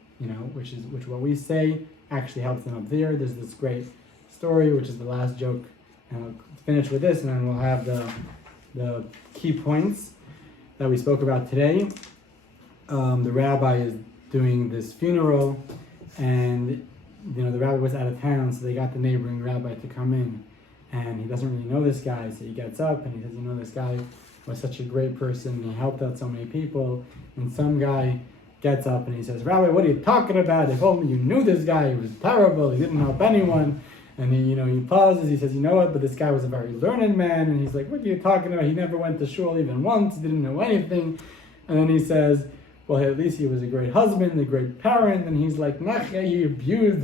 which what we say actually helps them up there. There's this great story, which is the last joke, and I'll finish with this, and then we'll have the key points that we spoke about today. The rabbi is doing this funeral, and the rabbi was out of town, so they got the neighboring rabbi to come in, and he doesn't really know this guy, so he gets up and he says, this guy was such a great person, he helped out so many people. And some guy gets up and he says, Rabbi, what are you talking about? If only you knew this guy, he was terrible, he didn't help anyone. And he pauses, he says, you know what, but this guy was a very learned man. And he's like, what are you talking about? He never went to shul even once, didn't know anything. And then he says, well, at least he was a great husband, a great parent. And he's like, he abused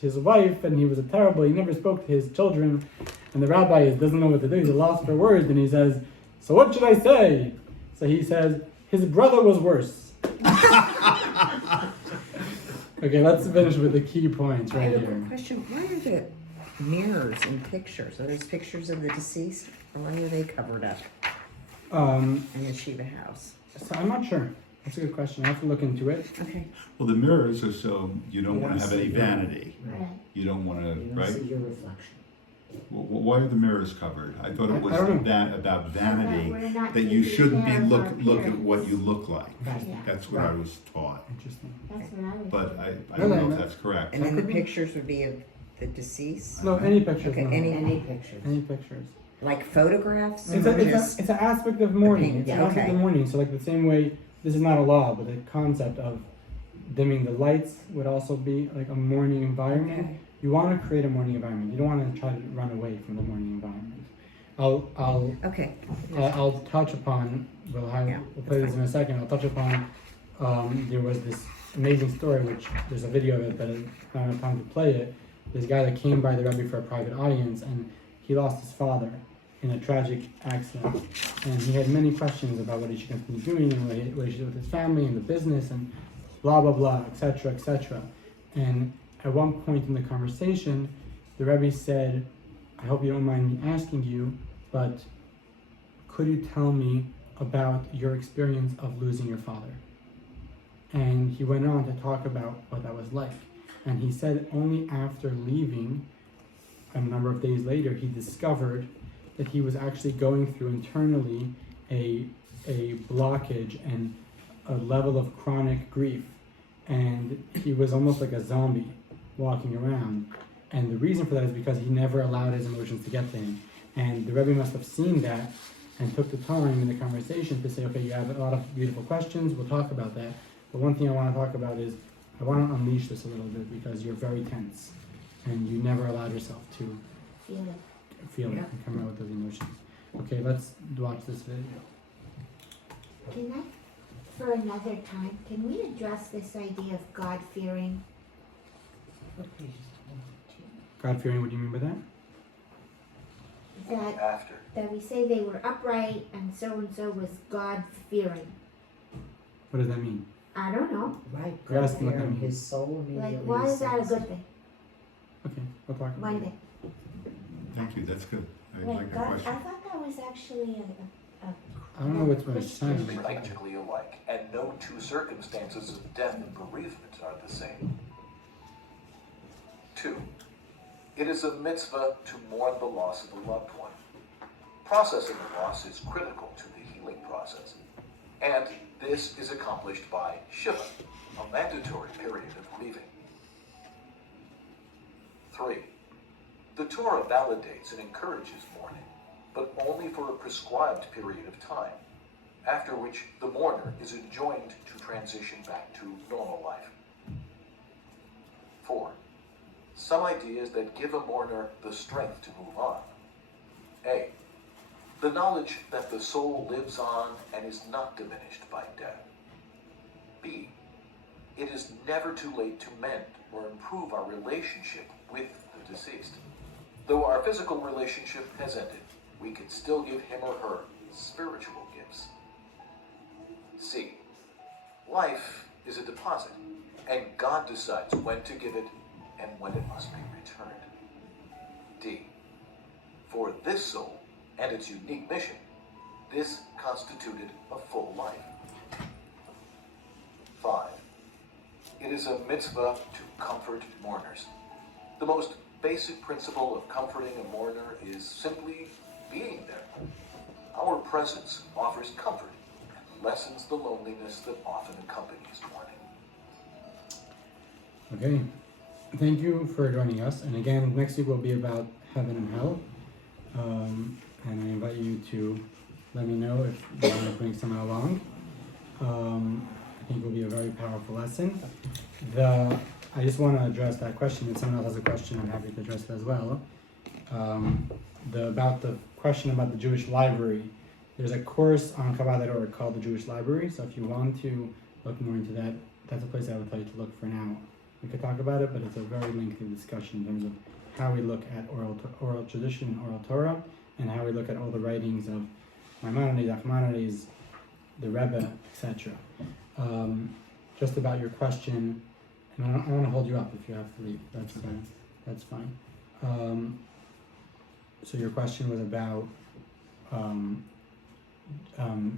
his wife, and he was he never spoke to his children. And the rabbi doesn't know what to do, he's lost for words, and he says, so what should I say? So he says, his brother was worse. Okay, let's finish with the key points I right have a here. quick question. Why are the mirrors in pictures? Are those pictures of the deceased, or why are they covered up in the Shiva house? So I'm not sure. That's a good question. I have to look into it. Okay. Well, the mirrors are so you don't You want to don't have any see vanity. Right. You don't want You to, don't right? see your reflection. Why are the mirrors covered? I thought it was I don't know. that about vanity, We're not that you taking shouldn't be care of our look at appearance. what you look like. Right. Yeah. That's what I was taught. Interesting. That's what I was. But I No, don't know no. if that's correct. And then the pictures would be of the deceased, No, any pictures. Okay, no. Any pictures. Any pictures. like photographs. It's or a, just- it's an aspect of mourning. Okay, It's an yeah, aspect okay. of mourning. So like the same way, this is not a law, but the concept of dimming the lights would also be like a mourning environment. Okay. You want to create a mourning environment. You don't want to try to run away from the mourning environment. Okay. I'll touch upon. We'll play this in a second. I'll touch upon. There was this amazing story, which there's a video of it, but I don't have time to play it. This guy that came by the Rebbe for a private audience, and he lost his father in a tragic accident, and he had many questions about what he should continue doing and what he should do with his family and the business and blah blah blah, etc., etc. And at one point in the conversation, the Rebbe said, I hope you don't mind me asking you, but could you tell me about your experience of losing your father? And he went on to talk about what that was like. And he said only after leaving, a number of days later, he discovered that he was actually going through internally a blockage and a level of chronic grief. And he was almost like a zombie walking around. And the reason for that is because he never allowed his emotions to get to him. And the Rebbe must have seen that and took the time in the conversation to say, okay, you have a lot of beautiful questions, we'll talk about that. But one thing I want to talk about is, I want to unleash this a little bit because you're very tense. And you never allowed yourself to feel it and come out with those emotions. Okay, let's watch this video. Can I, for another time, can we address this idea of God-fearing? What page is God-fearing, what do you mean by that? That, After. that we say they were upright and so was God-fearing. What does that mean? I don't know. Right, You're God asking what that fearing, means. his soul immediately. Like, why is that a says- good thing? Okay, we'll talk about One it. day. Thank you. That's good. I Wait, like that God, I question. thought that was actually I don't know what it's saying. Practically alike, and no two circumstances of death and bereavement are the same. 2. It is a mitzvah to mourn the loss of a loved one. Processing the loss is critical to the healing process, and this is accomplished by Shiva, a mandatory period of grieving. 3. The Torah validates and encourages mourning. but only for a prescribed period of time, after which the mourner is enjoined to transition back to normal life. 4. Some ideas that give a mourner the strength to move on. A. The knowledge that the soul lives on and is not diminished by death. B. It is never too late to mend or improve our relationship with the deceased. Though our physical relationship has ended, we can still give him or her spiritual gifts. C. Life is a deposit, and God decides when to give it and when it must be returned. D. For this soul and its unique mission, this constituted a full life. 5. It is a mitzvah to comfort mourners. The most basic principle of comforting a mourner is simply being there. Our presence offers comfort and lessens the loneliness that often accompanies mourning. Okay, thank you for joining us. And again, next week will be about heaven and hell. And I invite you to let me know if you want to bring someone along. I think it will be a very powerful lesson. I just want to address that question. If someone else has a question, I'm happy to address it as well. About the question about the Jewish library. There's a course on Chabad.org called the Jewish Library. So if you want to look more into that, that's a place I would tell you to look for now. We could talk about it, but it's a very lengthy discussion in terms of how we look at oral tradition and oral Torah, and how we look at all the writings of Maimonides, Nachmanides, the Rebbe, etc. Just about your question, and I want to hold you up if you have to leave. That's fine. That's fine. So your question was about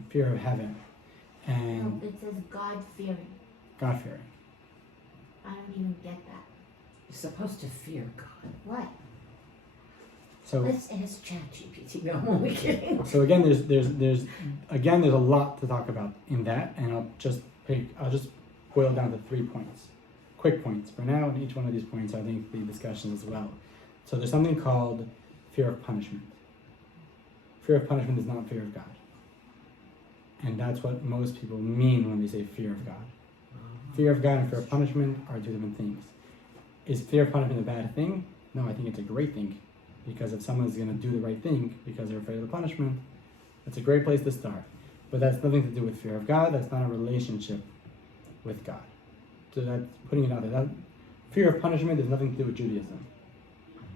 fear of heaven and No, it says God-fearing. God-fearing. I don't even get that. You're supposed to fear God. What? So Let's ask ChatGPT. No, I'm only kidding. So again, there's a lot to talk about in that, and I'll just boil down to 3 points, quick points for now, and each one of these points I think the discussion as well. So there's something called fear of punishment. Fear of punishment is not fear of God, and that's what most people mean when they say fear of God. Fear of God and fear of punishment are two different things. Is fear of punishment a bad thing? No, I think it's a great thing. Because if someone's going to do the right thing because they're afraid of the punishment, that's a great place to start. But that's nothing to do with fear of God. That's not a relationship with God. So that's putting it out there. That fear of punishment has nothing to do with Judaism.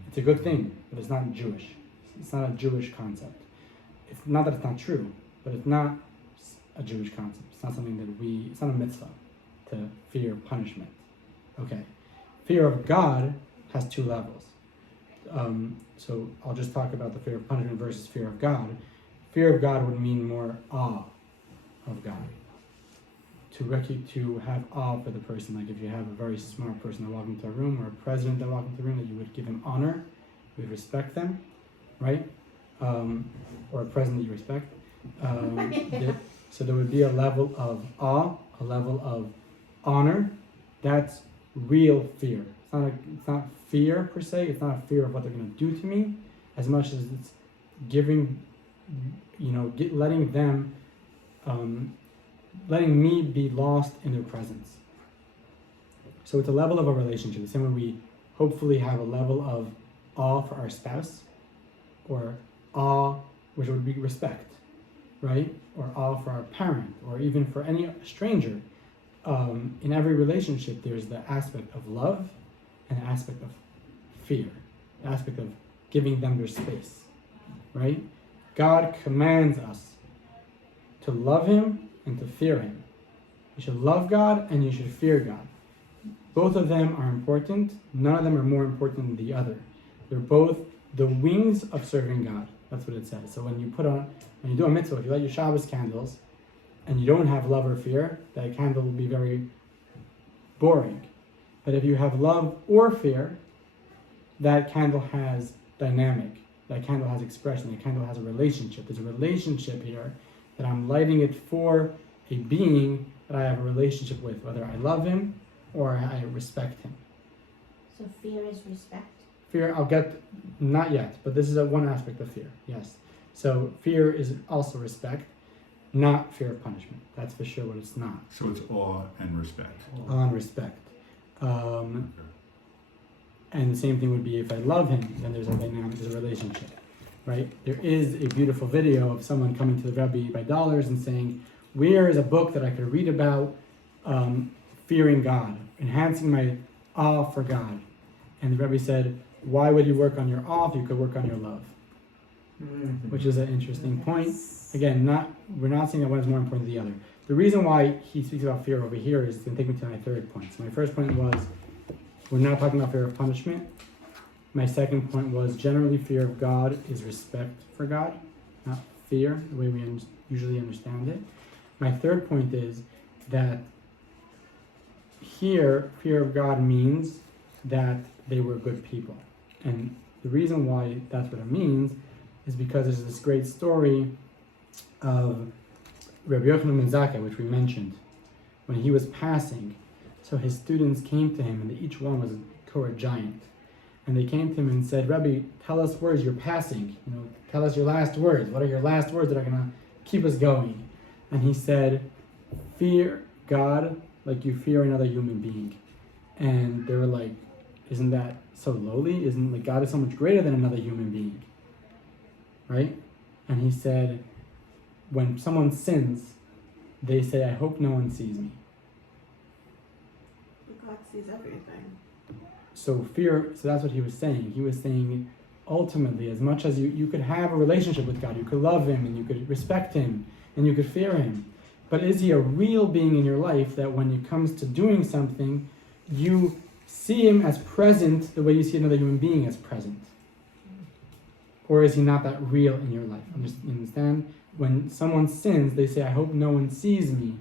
It's a good thing, but it's not Jewish. It's not a Jewish concept. It's not that it's not true, but it's not a Jewish concept. It's not something that it's not a mitzvah to fear punishment. Okay. Fear of God has two levels. So I'll just talk about the fear of punishment versus fear of God. Fear of God would mean more awe of God. To have awe for the person, like if you have a very smart person that walks into a room, or a president that walks into a room, that you would give him honor, you would respect them, right? Or a president that you respect. So there would be a level of awe, a level of honor. That's real fear. It's not fear per se. It's not a fear of what they're going to do to me, as much as it's giving, letting them, letting me be lost in their presence. So it's a level of a relationship. The same way we hopefully have a level of awe for our spouse, or awe, which would be respect, right? Or awe for our parent, or even for any stranger. In every relationship, there's the aspect of love and the aspect of fear, the aspect of giving them their space, right? God commands us to love Him and to fear Him. You should love God and you should fear God. Both of them are important. None of them are more important than the other. They're both the wings of serving God. That's what it says. So when you do a mitzvah, if you light your Shabbos candles and you don't have love or fear, that candle will be very boring. But if you have love or fear, that candle has dynamic, that candle has expression, that candle has a relationship. There's a relationship here that I'm lighting it for a being that I have a relationship with, whether I love him or I respect him. So fear is respect? Fear, not yet, but this is one aspect of fear, yes. So fear is also respect, not fear of punishment. That's for sure what it's not. So it's awe and respect. Awe and respect. And the same thing would be if I love him, then there's a dynamic, there's a relationship, right? There is a beautiful video of someone coming to the Rebbe by dollars and saying, where is a book that I could read about fearing God, enhancing my awe for God? And the Rebbe said, why would you work on your awe if you could work on your love? Which is an interesting point. Again, we're not saying that one is more important than the other. The reason why he speaks about fear over here is going to take me to my third point. So my first point was, we're not talking about fear of punishment. My second point was, generally fear of God is respect for God, not fear, the way we usually understand it. My third point is that here, fear of God means that they were good people. And the reason why that's what it means is because there's this great story of Rabbi Yochanan ben Zakkai, which we mentioned, when he was passing. So his students came to him, and each one was a Torah giant. And they came to him and said, Rebbe, tell us words you're passing. Tell us your last words. What are your last words that are going to keep us going? And he said, fear God like you fear another human being. And they were like, isn't that so lowly? Isn't like God is so much greater than another human being? Right? And he said, when someone sins, they say, I hope no one sees me. But God sees everything. So that's what he was saying. He was saying, ultimately, as much as you could have a relationship with God, you could love him, and you could respect him, and you could fear him. But is he a real being in your life that when it comes to doing something, you see him as present the way you see another human being as present? Or is he not that real in your life? Understand? When someone sins, they say, I hope no one sees me.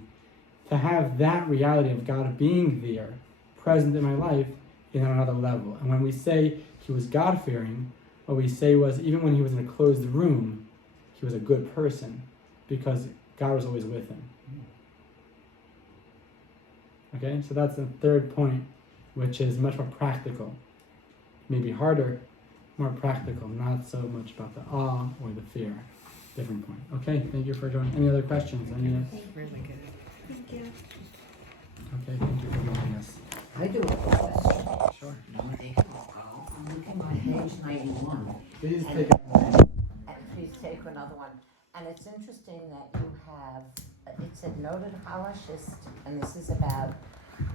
To have that reality of God being there, present in my life, is on another level. And when we say he was God-fearing, what we say was, even when he was in a closed room, he was a good person, because God was always with him. Okay, so that's the third point, which is much more practical. Maybe harder, more practical, not so much about the awe or the fear. Different point. Okay, thank you for joining. Any other questions? Really good. Thank you. Okay, thank you for joining us. I do have a question. Sure. I'm looking on page 91. Please And- take it. And please take another one. And it's interesting that you have, it's a noted halachist, and this is about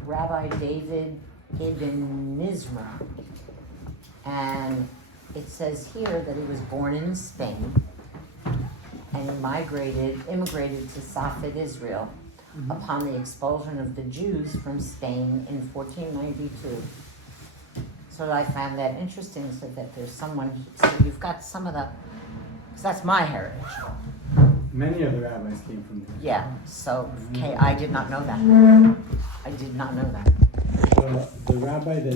Rabbi David Ibn Mizra. And it says here that he was born in Spain, and he immigrated to Safed, Israel, upon the expulsion of the Jews from Spain in 1492. So I found that interesting, so that there's someone, so you've got some of the, because that's my heritage. Many of the rabbis came from there. Yeah, so, okay, I did not know that. I did not know that. The rabbi that